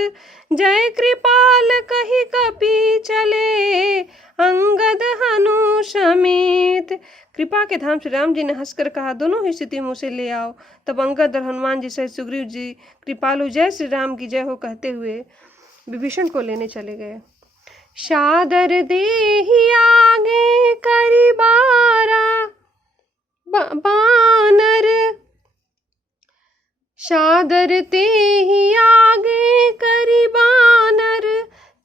जय कृपाल कहि कपि चले, अंगद हनु समेत। कृपा के धाम श्री राम जी ने हंसकर कहा, दोनों ही स्थिति मुझे ले आओ। तब अंगद और हनुमान जी सहित सुग्रीव जी कृपालु जय श्री राम की जय हो कहते हुए विभीषण को लेने चले गए। सादर देहि आगे करि बारा, बानर सादर तेहि आगे करि बानर।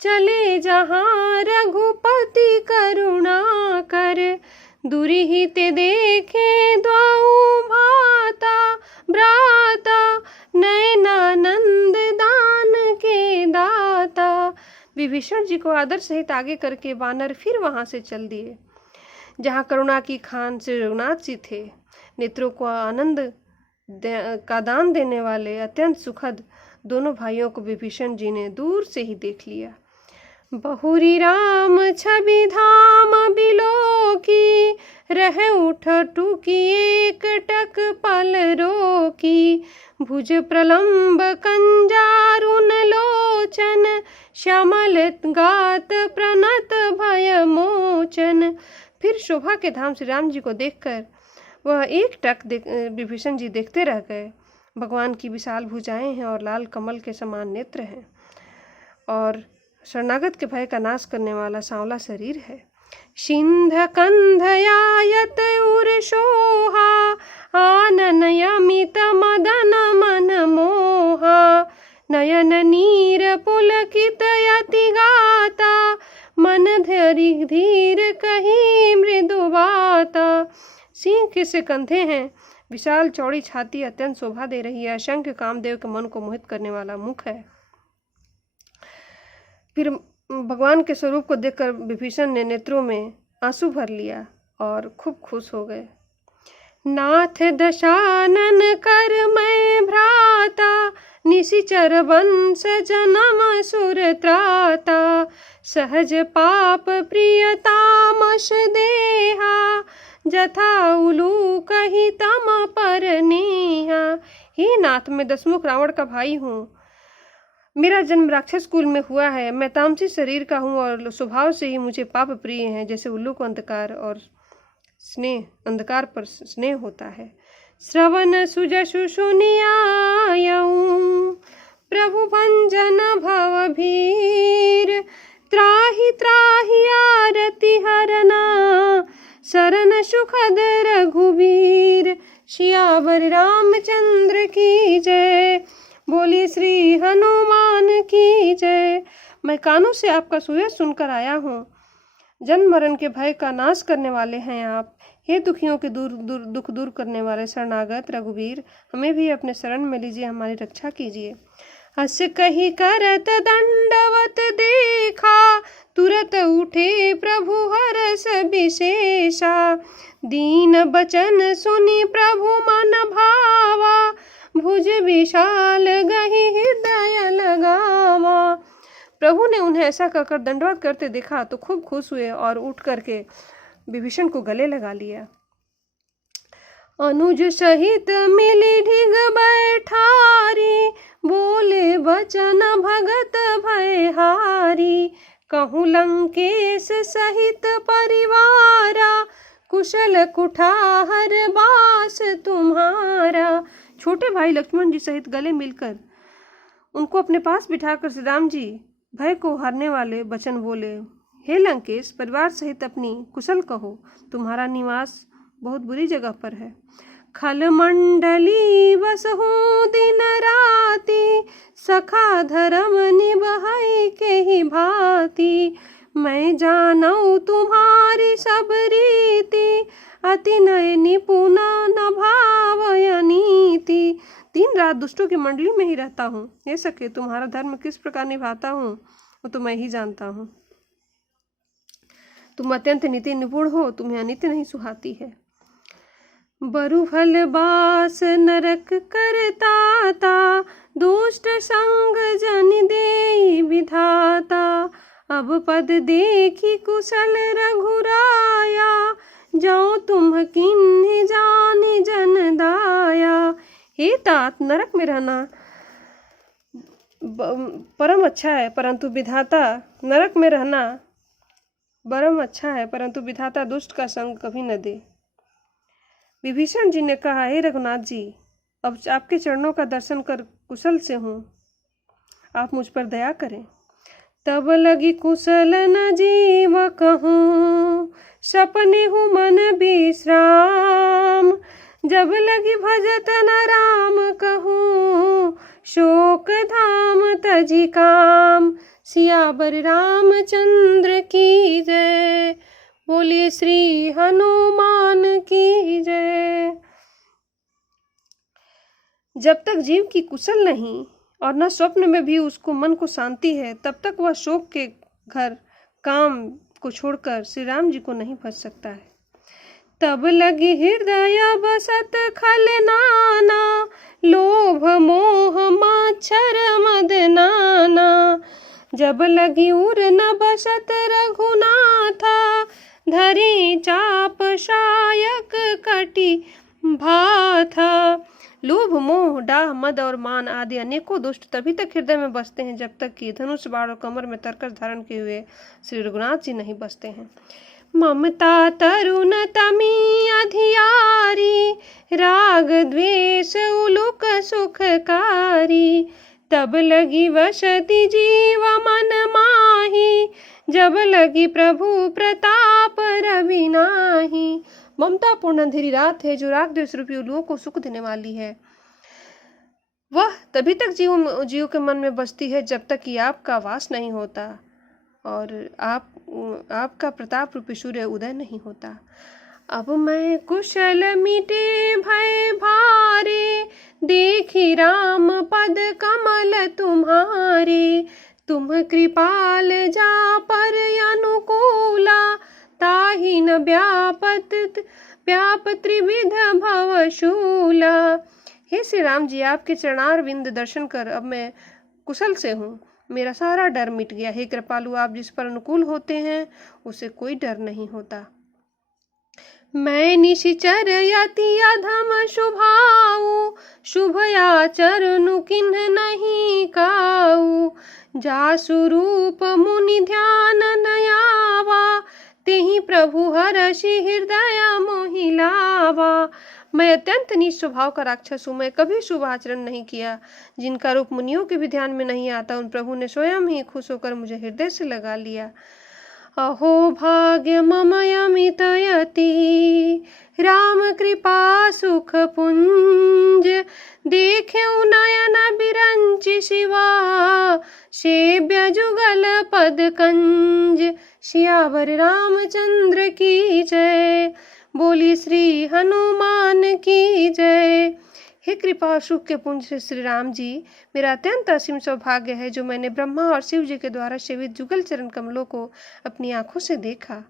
चले जहाँ रघुपति करुणा कर, दुरिहित देखे द्वौ भाता भ्राता। नयनानंद दान के दाता। विभीषण जी को आदर सहित आगे करके वानर फिर वहां से चल दिए जहाँ करुणा की खान श्री रघुनाथ जी थे। नेत्रों को आनंद का दान देने वाले अत्यंत सुखद दोनों भाइयों को विभीषण जी ने दूर से ही देख लिया। बहुरी राम छवि धाम बिलो की, रह उठ टूकी एक टक पल रोकी। भुज प्रलंब कंजारुन लोचन, श्यामल गात प्रणत भय मोचन। फिर शोभा के धाम श्री राम जी को देखकर वह एक टक विभीषण जी देखते रह गए। भगवान की विशाल भुजाएं हैं और लाल कमल के समान नेत्र हैं और शरणागत के भय का नाश करने वाला सांवला शरीर है। सिंध कंधयायत उर शोहा, आनन यमित मदन मन मोहा। नयन नीर पुलकित यति गाता, मन धरि धीर कही मृदु बाता। सिंह के से कंधे हैं, विशाल चौड़ी छाती अत्यंत शोभा दे रही है। असंख्य कामदेव के मन को मोहित करने वाला मुख है। फिर भगवान के स्वरूप को देखकर विभीषण ने नेत्रों में आंसू भर लिया और खूब खुश हो गए। नाथ दशानन कर मैं भ्राता, निशिचर वंश जन्म सुर त्राता। सहज पाप प्रियतामश देहा, जथा उलू कही तम पर नेहा। हे नाथ, मैं दशमुख रावण का भाई हूँ। मेरा जन्म राक्षस कुल में हुआ है। मैं तामसी शरीर का हूँ और स्वभाव से ही मुझे पाप प्रिय हैं, जैसे उल्लू को अंधकार और स्नेह अंधकार पर स्नेह होता है। श्रवण सुजसु सुनियायऊं, प्रभु भंजन भव भीर। त्राहि त्राहि आरती हरना, शरण सुखद रघुबीर। सियावर रामचंद्र की जय, बोली श्री हनुमान की जय। मैं कानों से आपका सुयश सुनकर आया हूँ। जन्म मरण के भय का नाश करने वाले हैं आप। हे दुखियों के दुख दूर करने वाले शरणागत रघुवीर, हमें भी अपने शरण में लीजिए, हमारी रक्षा कीजिए। हस कही करत दंडवत देखा, तुरत उठे प्रभु हरस विशेषा। दीन बचन सुनी प्रभु मन भावा, भुज विशाल गही हृदय लगावा। प्रभु ने उन्हें ऐसा कहकर दंडवत करते देखा तो खूब खुश हुए और उठ करके विभीषण को गले लगा लिया। अनुज सहित मिली ढिग बैठारी, बोले वचन भगत भयहारी। कहूँ लंकेश सहित परिवारा, कुशल कुठार बास तुम्हारा। छोटे भाई लक्ष्मण जी सहित गले मिलकर उनको अपने पास बिठाकर श्री राम जी भय को हारने वाले वचन बोले। हे लंकेश, परिवार सहित अपनी कुशल कहो, तुम्हारा निवास बहुत बुरी जगह पर है। खल मंडली बसहु दिन राति, सखा धर्म निभाई के ही भांति। मैं जानऊ तुम्हारी सब रीति, अति नय निपुणा न भावय नीति। दिन रात दुष्टों की मंडली में ही रहता हूँ। हे सखे, तुम्हारा धर्म किस प्रकार निभाता हूँ वो तो मैं ही जानता हूँ। तुम अत्यंत नीति निपुण हो, तुम्हें अनित्य नहीं सुहाती है। बरु फल बास नरक करताता, दुष्ट संग जन देई विधाता। अब पद देखी कुशल रघुराया, जाओ तुम किन्हि जानि जन दाया। हे तात, नरक में रहना परम अच्छा है, परंतु विधाता नरक में रहना परम अच्छा है, परंतु विधाता दुष्ट का संग कभी न दे। विभीषण जी ने कहा, हे रघुनाथ जी, अब आपके चरणों का दर्शन कर कुशल से हूँ, आप मुझ पर दया करें। तब लगी कुशल न जीव कहूँ, सपने हूँ मन विश्राम। जब लगी भजत न राम कहूँ, शोक धाम तजी काम। सियावर रामचंद्र की जय, बोलिए श्री हनुमान की जय। जब तक जीव की कुशल नहीं और न स्वप्न में भी उसको मन को शांति है, तब तक वह शोक के घर काम को छोड़कर श्री राम जी को नहीं भज सकता है। तब लगी हृदय बसत खल नाना, लोभ मोह माच्छर जब लगी उर न बसत रघुनाथा, धरी चाप शायक कटी भाथा। लोभ, मोह, डाह, मद और मान आदि अनेकों दुष्ट तभी तक हृदय में बसते हैं जब तक कि धनुष, बाण और कमर में तरकस धारण किए हुए श्री रघुनाथ जी नहीं बसते हैं। ममता तरुण तमी अधियारी, राग द्वेष उलुक सुखकारी। तब लगी वसति जीव मन माही, जब लगी प्रभु प्रताप रवि नाही। ममता पूर्ण अंधेरी रात है जो राग द्वेष रूपी उलुओं को सुख देने वाली है। वह तभी तक जीव के मन में बसती है जब तक कि आपका वास नहीं होता और आपका प्रताप रूपी सूर्य उदय नहीं होता। अब मैं कुशल मिटे भय भारे, देखी राम पद कमल तुम्हारे। तुम कृपाल जा पर अनुकूला, ताहि न व्याप त्रिविध भवशूला। हे श्री राम जी, आपके चरणार विंद दर्शन कर अब मैं कुशल से हूँ, मेरा सारा डर मिट गया। हे कृपालु, आप जिस पर अनुकूल होते हैं उसे कोई डर नहीं होता। मैं निशिचर यति अधम शुभाऊ, शुभ आचरण किन्ह नहीं काऊ। जासु रूप मुनि ध्यान नयावा, तेहि प्रभु हरषि हृदय मोहि लावा। मैं अत्यंत नीच स्वभाव का राक्षस हूँ, मैं कभी शुभ आचरण नहीं किया। जिनका रूप मुनियों के भी ध्यान में नहीं आता, उन प्रभु ने स्वयं ही खुश होकर मुझे हृदय से लगा लिया। अहो भाग्य मम अमित यति, राम कृपा सुख पुंज। देखेउ नयन बिरंचि शिवा, सेव्य जुगल पद कंज। सियावर रामचंद्र की जय, बोली श्री हनुमान की जय। हे कृपा सुख के पुंज श्री राम जी, मेरा अत्यंत असीम सौभाग्य है जो मैंने ब्रह्मा और शिव जी के द्वारा सेवित जुगल चरण कमलों को अपनी आंखों से देखा।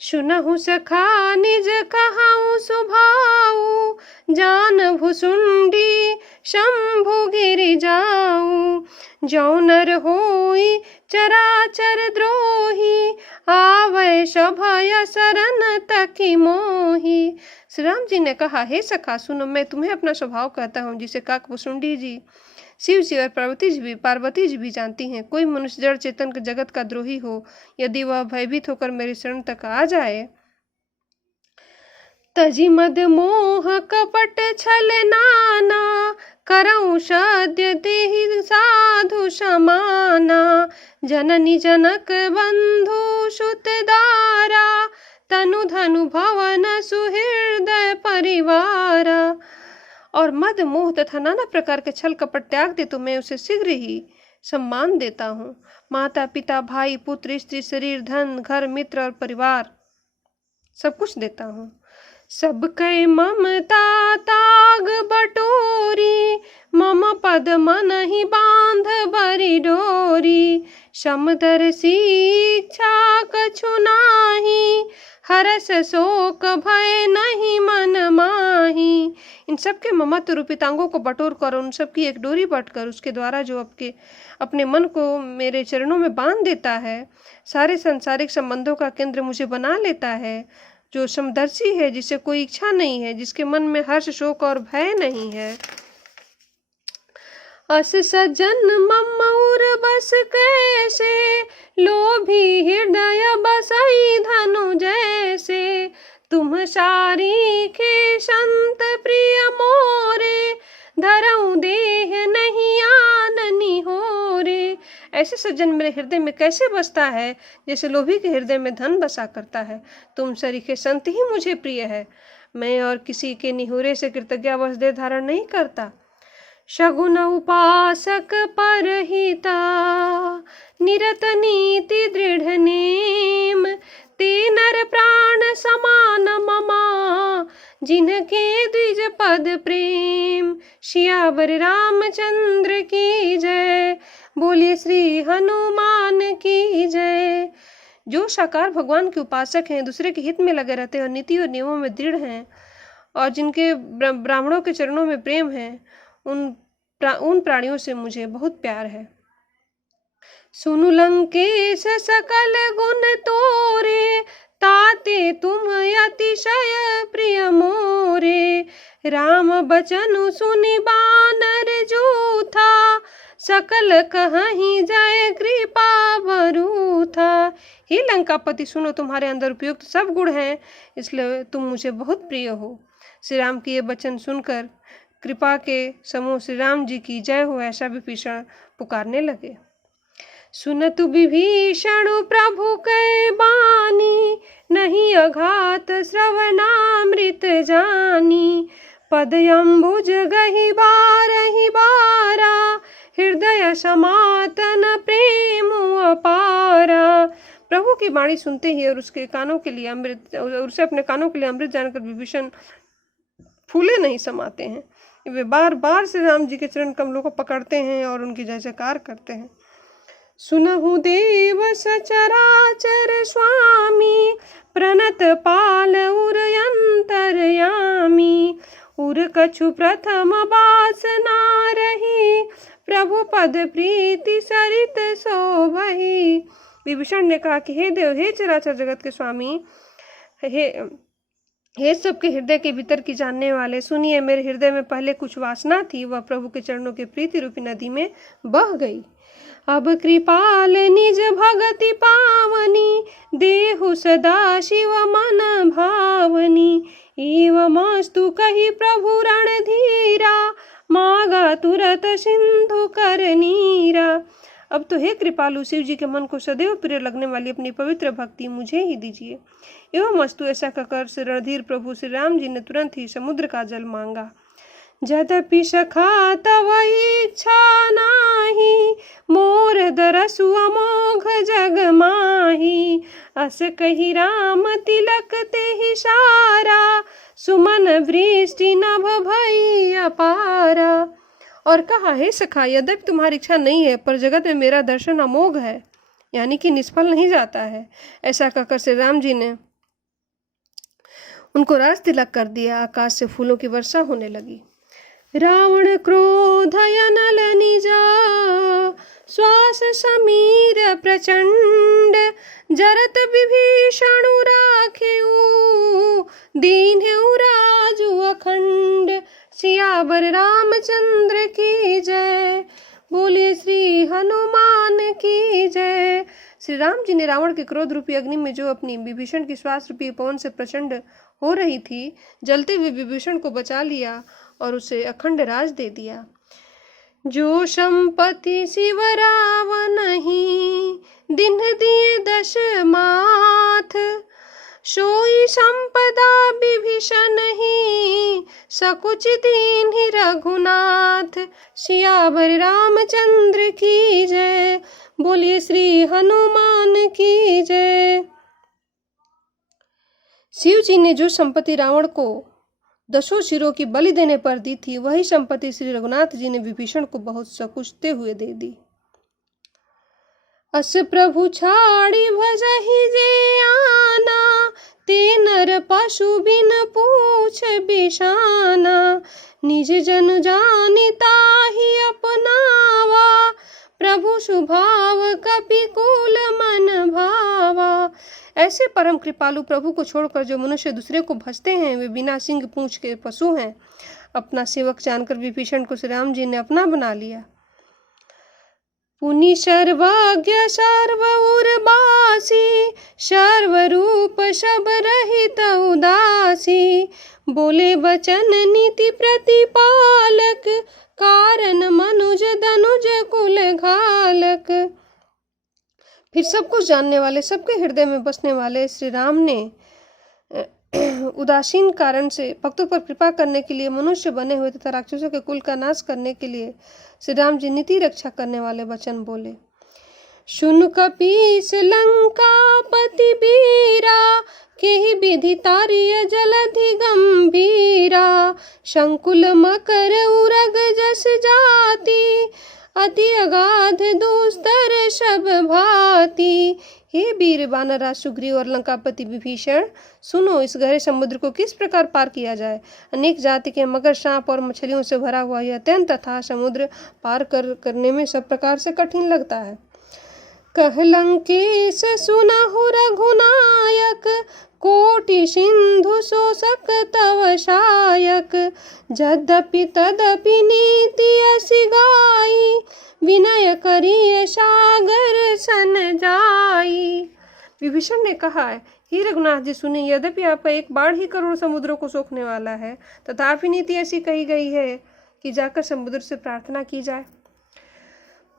सुनहु सखा निज कहाऊ सुभाऊ, जान भुसुंडी शंभु गिरि जाऊ। जौ नर होई चराचर द्रोही, आवै सभय शरण तकी मोही। श्री राम जी ने कहा, हे सखा सुनो, मैं तुम्हें अपना स्वभाव कहता हूँ जिसे काकभुसुंडी जी, शिव जी और पार्वती जी भी जानती हैं। कोई मनुष्य जड़ चेतन के जगत का द्रोही हो, यदि वह भयभीत होकर मेरी शरण तक आ जाए, तजी मद मोह कपट छल नाना, करऊं सद्य तेहि साधु समाना। जननी जनक बंधु सुत दारा, तनु धनु भवन सुहृदय परिवारा। और मद मोह तथा नाना प्रकार के छल कपट त्याग दे तो मैं उसे शीघ्र ही सम्मान देता हूँ। माता पिता भाई पुत्र स्त्री शरीर धन घर मित्र और परिवार सब कुछ देता हूँ। सब कै ममता ताग बटोरी, मम पद मन ही बांध बरी डोरी। समदर्शी इच्छा कछु नाही, हरस शोक भय नहीं मन माही। इन सब के ममत्व रूपी तांगों को बटोर कर उन सब की एक डोरी बटकर उसके द्वारा जो अपने मन को मेरे चरणों में बांध देता है, सारे संसारिक संबंधों का केंद्र मुझे बना लेता है, जो समदर्शी है, जिसे कोई इच्छा नहीं है, जिसके मन में हर्ष शोक और भय नहीं है। अस सज्जन मम उर बस कैसे, लोभी हृदय बसई धनु जैसे। तुम सारीखे संत प्रिय मोरे, धरऊं देह नहीं आननी हो रे। ऐसे सज्जन मेरे हृदय में कैसे बसता है जैसे लोभी के हृदय में धन बसा करता है। तुम सरीखे संत ही मुझे प्रिय है, मैं और किसी के निहुरे से कृतज्ञावश देह धारण नहीं करता। शगुन उपासक परहिता, निरत नीति दृढ़ नेम। ते नर प्राण समान ममा, जिनके द्विज पद प्रेम। सियावर रामचंद्र की जय, बोलिए श्री हनुमान की जय। जो साकार भगवान के उपासक हैं, दूसरे के हित में लगे रहते हैं और नीति और नियमों में दृढ़ हैं, और जिनके ब्राह्मणों के चरणों में प्रेम है, उन प्राणियों से मुझे बहुत प्यार है। सुनु लंकेश सकल गुण तोरे, ताते तुम अतिशय प्रिय मोरे। राम बचनु सुनि बानर जूथा, सकल कहीं जय कृपा भरूथा। हे लंकापति, सुनो, तुम्हारे अंदर उपयुक्त सब गुण हैं, इसलिए तुम मुझे बहुत प्रिय हो। श्री राम के ये वचन सुनकर कृपा के समूह श्री राम जी की जय हो ऐसा विभीषण पुकारने लगे। सुनतु विभीषण प्रभु कै बानी, नहीं अघात श्रवणामृत जानी। पद अम्बुज गहि बारहि बारा, हृदय समातन प्रेम अपारा। प्रभु की वाणी सुनते ही और उसके कानों के लिए अमृत, उसे अपने कानों के लिए अमृत जानकर विभीषण फूले नहीं समाते हैं। वे बार बार श्री राम जी के चरण कमलों को पकड़ते हैं और उनकी जय जयकार करते हैं। सुनहु देव सचराचर स्वामी, प्रणत पाल उर अंतरयामी। उर कछु प्रथम बासना रही, प्रभु पद प्रीति सरित शोभहि। विभीषण ने कहा कि हे देव, हे चराचर जगत के स्वामी, हे सबके हृदय के भीतर की जानने वाले, सुनिए, मेरे हृदय में पहले कुछ वासना थी, वह प्रभु के चरणों के प्रीति रूपी नदी में बह गई। अब कृपाल निज भगति पावनी, देहु सदा शिव मन भावनी। एवमस्तु कही प्रभु रणधीरा, मागा तुरत सिंधु कर नीरा। अब तो हे कृपालु, शिव जी के मन को सदैव प्रिय लगने वाली अपनी पवित्र भक्ति मुझे ही दीजिए। एवं अस्तु, ऐसा कहकर श्री रणधीर प्रभु श्री राम जी ने तुरंत ही समुद्र का जल मांगा। यद्यपि सखा तव इच्छा नाही, मोर दरसु अमोघ जग माही। अस कही राम तिलक तेहि सारा, सुमन वृष्टि नभ भई अपारा। और कहा, हे सखा, यद्यपि तुम्हारी इच्छा नहीं है, पर जगत में मेरा दर्शन अमोघ है, यानी कि निष्फल नहीं जाता है। ऐसा कहकर श्री राम जी ने उनको राज तिलक कर दिया। आकाश से फूलों की वर्षा होने लगी। रावण क्रोध अनल निजा, श्वास समीर प्रचंड। जरत विभीषण राखेऊ, दीन्हु राजु अखंड। सियावर रामचंद्र की जय, बोले श्री हनुमान की जय। श्री राम जी ने रावण के क्रोध रूपी अग्नि में जो अपनी विभीषण की श्वास रूपी पवन से प्रचंड हो रही थी, जलते हुए विभीषण को बचा लिया और उसे अखंड राज दे दिया। जो संपत्ति शिव रावण ही, दिन दिए दश माथ। सोई संपदा विभीषण ही, सकुच दीन्हि रघुनाथ। सियावर रामचंद्र की जय, बोलिए श्री हनुमान की जय। शिव जी ने जो संपत्ति रावण को 10 शिरों की बलि देने पर दी थी, वही संपत्ति श्री रघुनाथ जी ने विभीषण को बहुत सकुचते हुए दे दी। अस प्रभु छाड़ी भजहि जे आना, ते नर पशु बिन पूछ बिशाना। निज जन जानि ताहि अपनावा, प्रभु स्वभाव कपिकुल मन भावा। ऐसे परम कृपालु प्रभु को छोड़कर जो मनुष्य दूसरे को भजते हैं, वे बिना सिंग पूंछ के पशु हैं। अपना सेवक जानकर विभीषण को श्री राम जी ने अपना बना लिया। पुनि सर्वज्ञ सर्व उर्वासी, सर्वरूप सब रहित उदासी। बोले वचन नीति प्रतिपालक, कारण मनुज दनुज कुल घालक। फिर सब कुछ जानने वाले, सबके हृदय में बसने वाले श्री राम ने उदासीन कारण से भक्तों पर कृपा करने के लिए मनुष्य बने हुए तथा राक्षसों के कुल का नाश करने के लिए श्री राम जी नीति रक्षा करने वाले वचन बोले। सुन कपीस लंकापति बीरा, केहि विधि तारिय जलधि गंभीरा। संकुल मकर उरग जस जाति, अति अगाध दुस्तर सब भांति। हे वीर वानरा सुग्रीव और लंकापति विभीषण, सुनो, इस गहरे समुद्र को किस प्रकार पार किया जाए। अनेक जाति के मगर, सांप और मछलियों से भरा हुआ यह अत्यंत अथाह समुद्र पार करने में सब प्रकार से कठिन लगता है। कहलंकेश सुनहु रघुनायक, कोटि सिंधु शोषक तव शायक। यद्यपि तदपि नीति असि गाई, विनय करिय सागर सन जाई। विभीषण ने कहा है, हे रघुनाथ जी सुने, यद्यपि आपका एक बाढ़ ही करोड़ समुद्रों को सोखने वाला है, तथापि नीति ऐसी कही गई है कि जाकर समुद्र से प्रार्थना की जाए।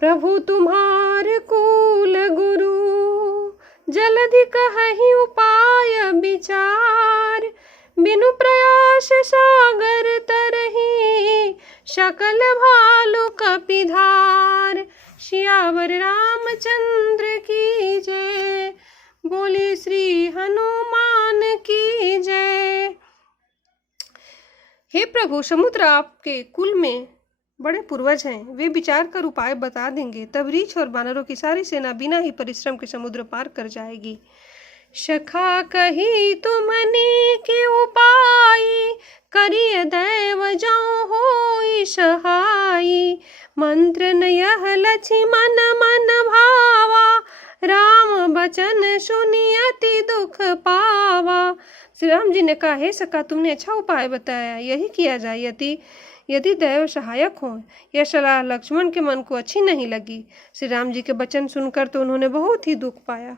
प्रभु तुम्हार कुल गुरु, जलधि कहहि उपाय विचार। बिनु प्रयास सागर तरहि, सकल भालु कपिधार। सियावर रामचंद्र की जय, बोले श्री हनुमान की जय। हे प्रभु, समुद्र आपके कुल में बड़े पूर्वज हैं, वे विचार कर उपाय बता देंगे, तब रीछ और बानरों की सारी सेना बिना ही परिश्रम के समुद्र पार कर जाएगी। सखा कही तुमने के उपाय, करिय दैव जाऊं होई सहाई। मंत्र न यह लक्ष्मण मन भावा, राम बचन सुनि अति दुख पावा। श्री राम जी ने कहा, हे सखा तुमने अच्छा उपाय बताया, यही किया जाए यदि दैव सहायक हो। यह सलाह लक्ष्मण के मन को अच्छी नहीं लगी। श्री राम जी के वचन सुनकर तो उन्होंने बहुत ही दुख पाया।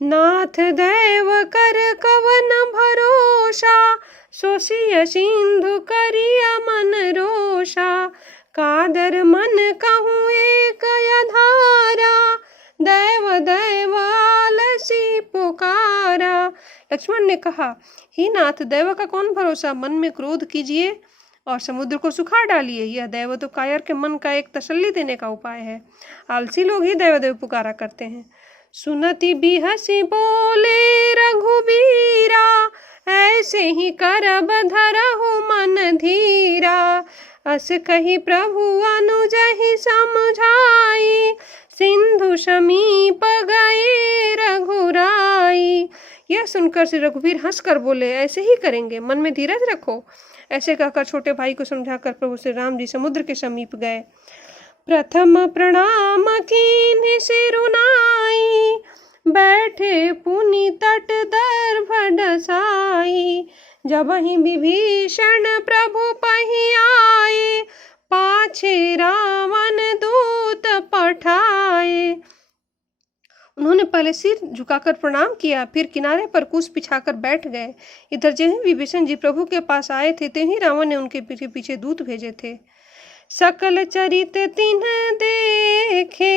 नाथ दैव कर कवन भरोसा, सोसिय सिंधु करिय मन रोषा। कादर मन कहूँ एक अधारा, दैव दैव आलसी पुकारा। लक्ष्मण ने कहा, हे नाथ दैव का कौन भरोसा, मन में क्रोध कीजिए और समुद्र को सुखा डालिए। यह दैव तो कायर के मन का एक तसल्ली देने का उपाय है। आलसी लोग ही दैव दैव पुकारा करते हैं। सुनति बिहसी बोले रघुबीरा, ऐसे ही करब धरहु मन धीरा। अस कही प्रभु अनुज ही समझाई, सिंधु समीप गए रघुराई। यह सुनकर श्री रघुवीर हंसकर बोले, ऐसे ही करेंगे, मन में धीरज रखो। ऐसे कहकर छोटे भाई को समझाकर प्रभु श्री राम जी समुद्र के समीप गए। प्रथम प्रणाम कीन्हि सिरुनाई, बैठे पुनि तट दर्भ डसाई। जबहि विभीषण प्रभु पहि आए, पाछे रावण दूत पठाए। उन्होंने पहले सिर झुकाकर प्रणाम किया, फिर किनारे पर कुश बिछाकर बैठ गए। इधर जहीं विभीषण जी प्रभु के पास आए थे, तहीं रावण ने उनके पीछे पीछे दूत भेजे थे। सकल चरित तिन्ह देखे,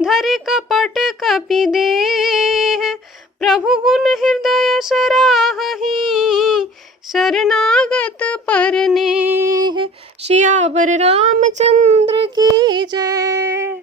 धरि कपट कपि देह। प्रभु गुण हृदय सराहहि, शरणागत परनेह। सियावर रामचंद्र की जय।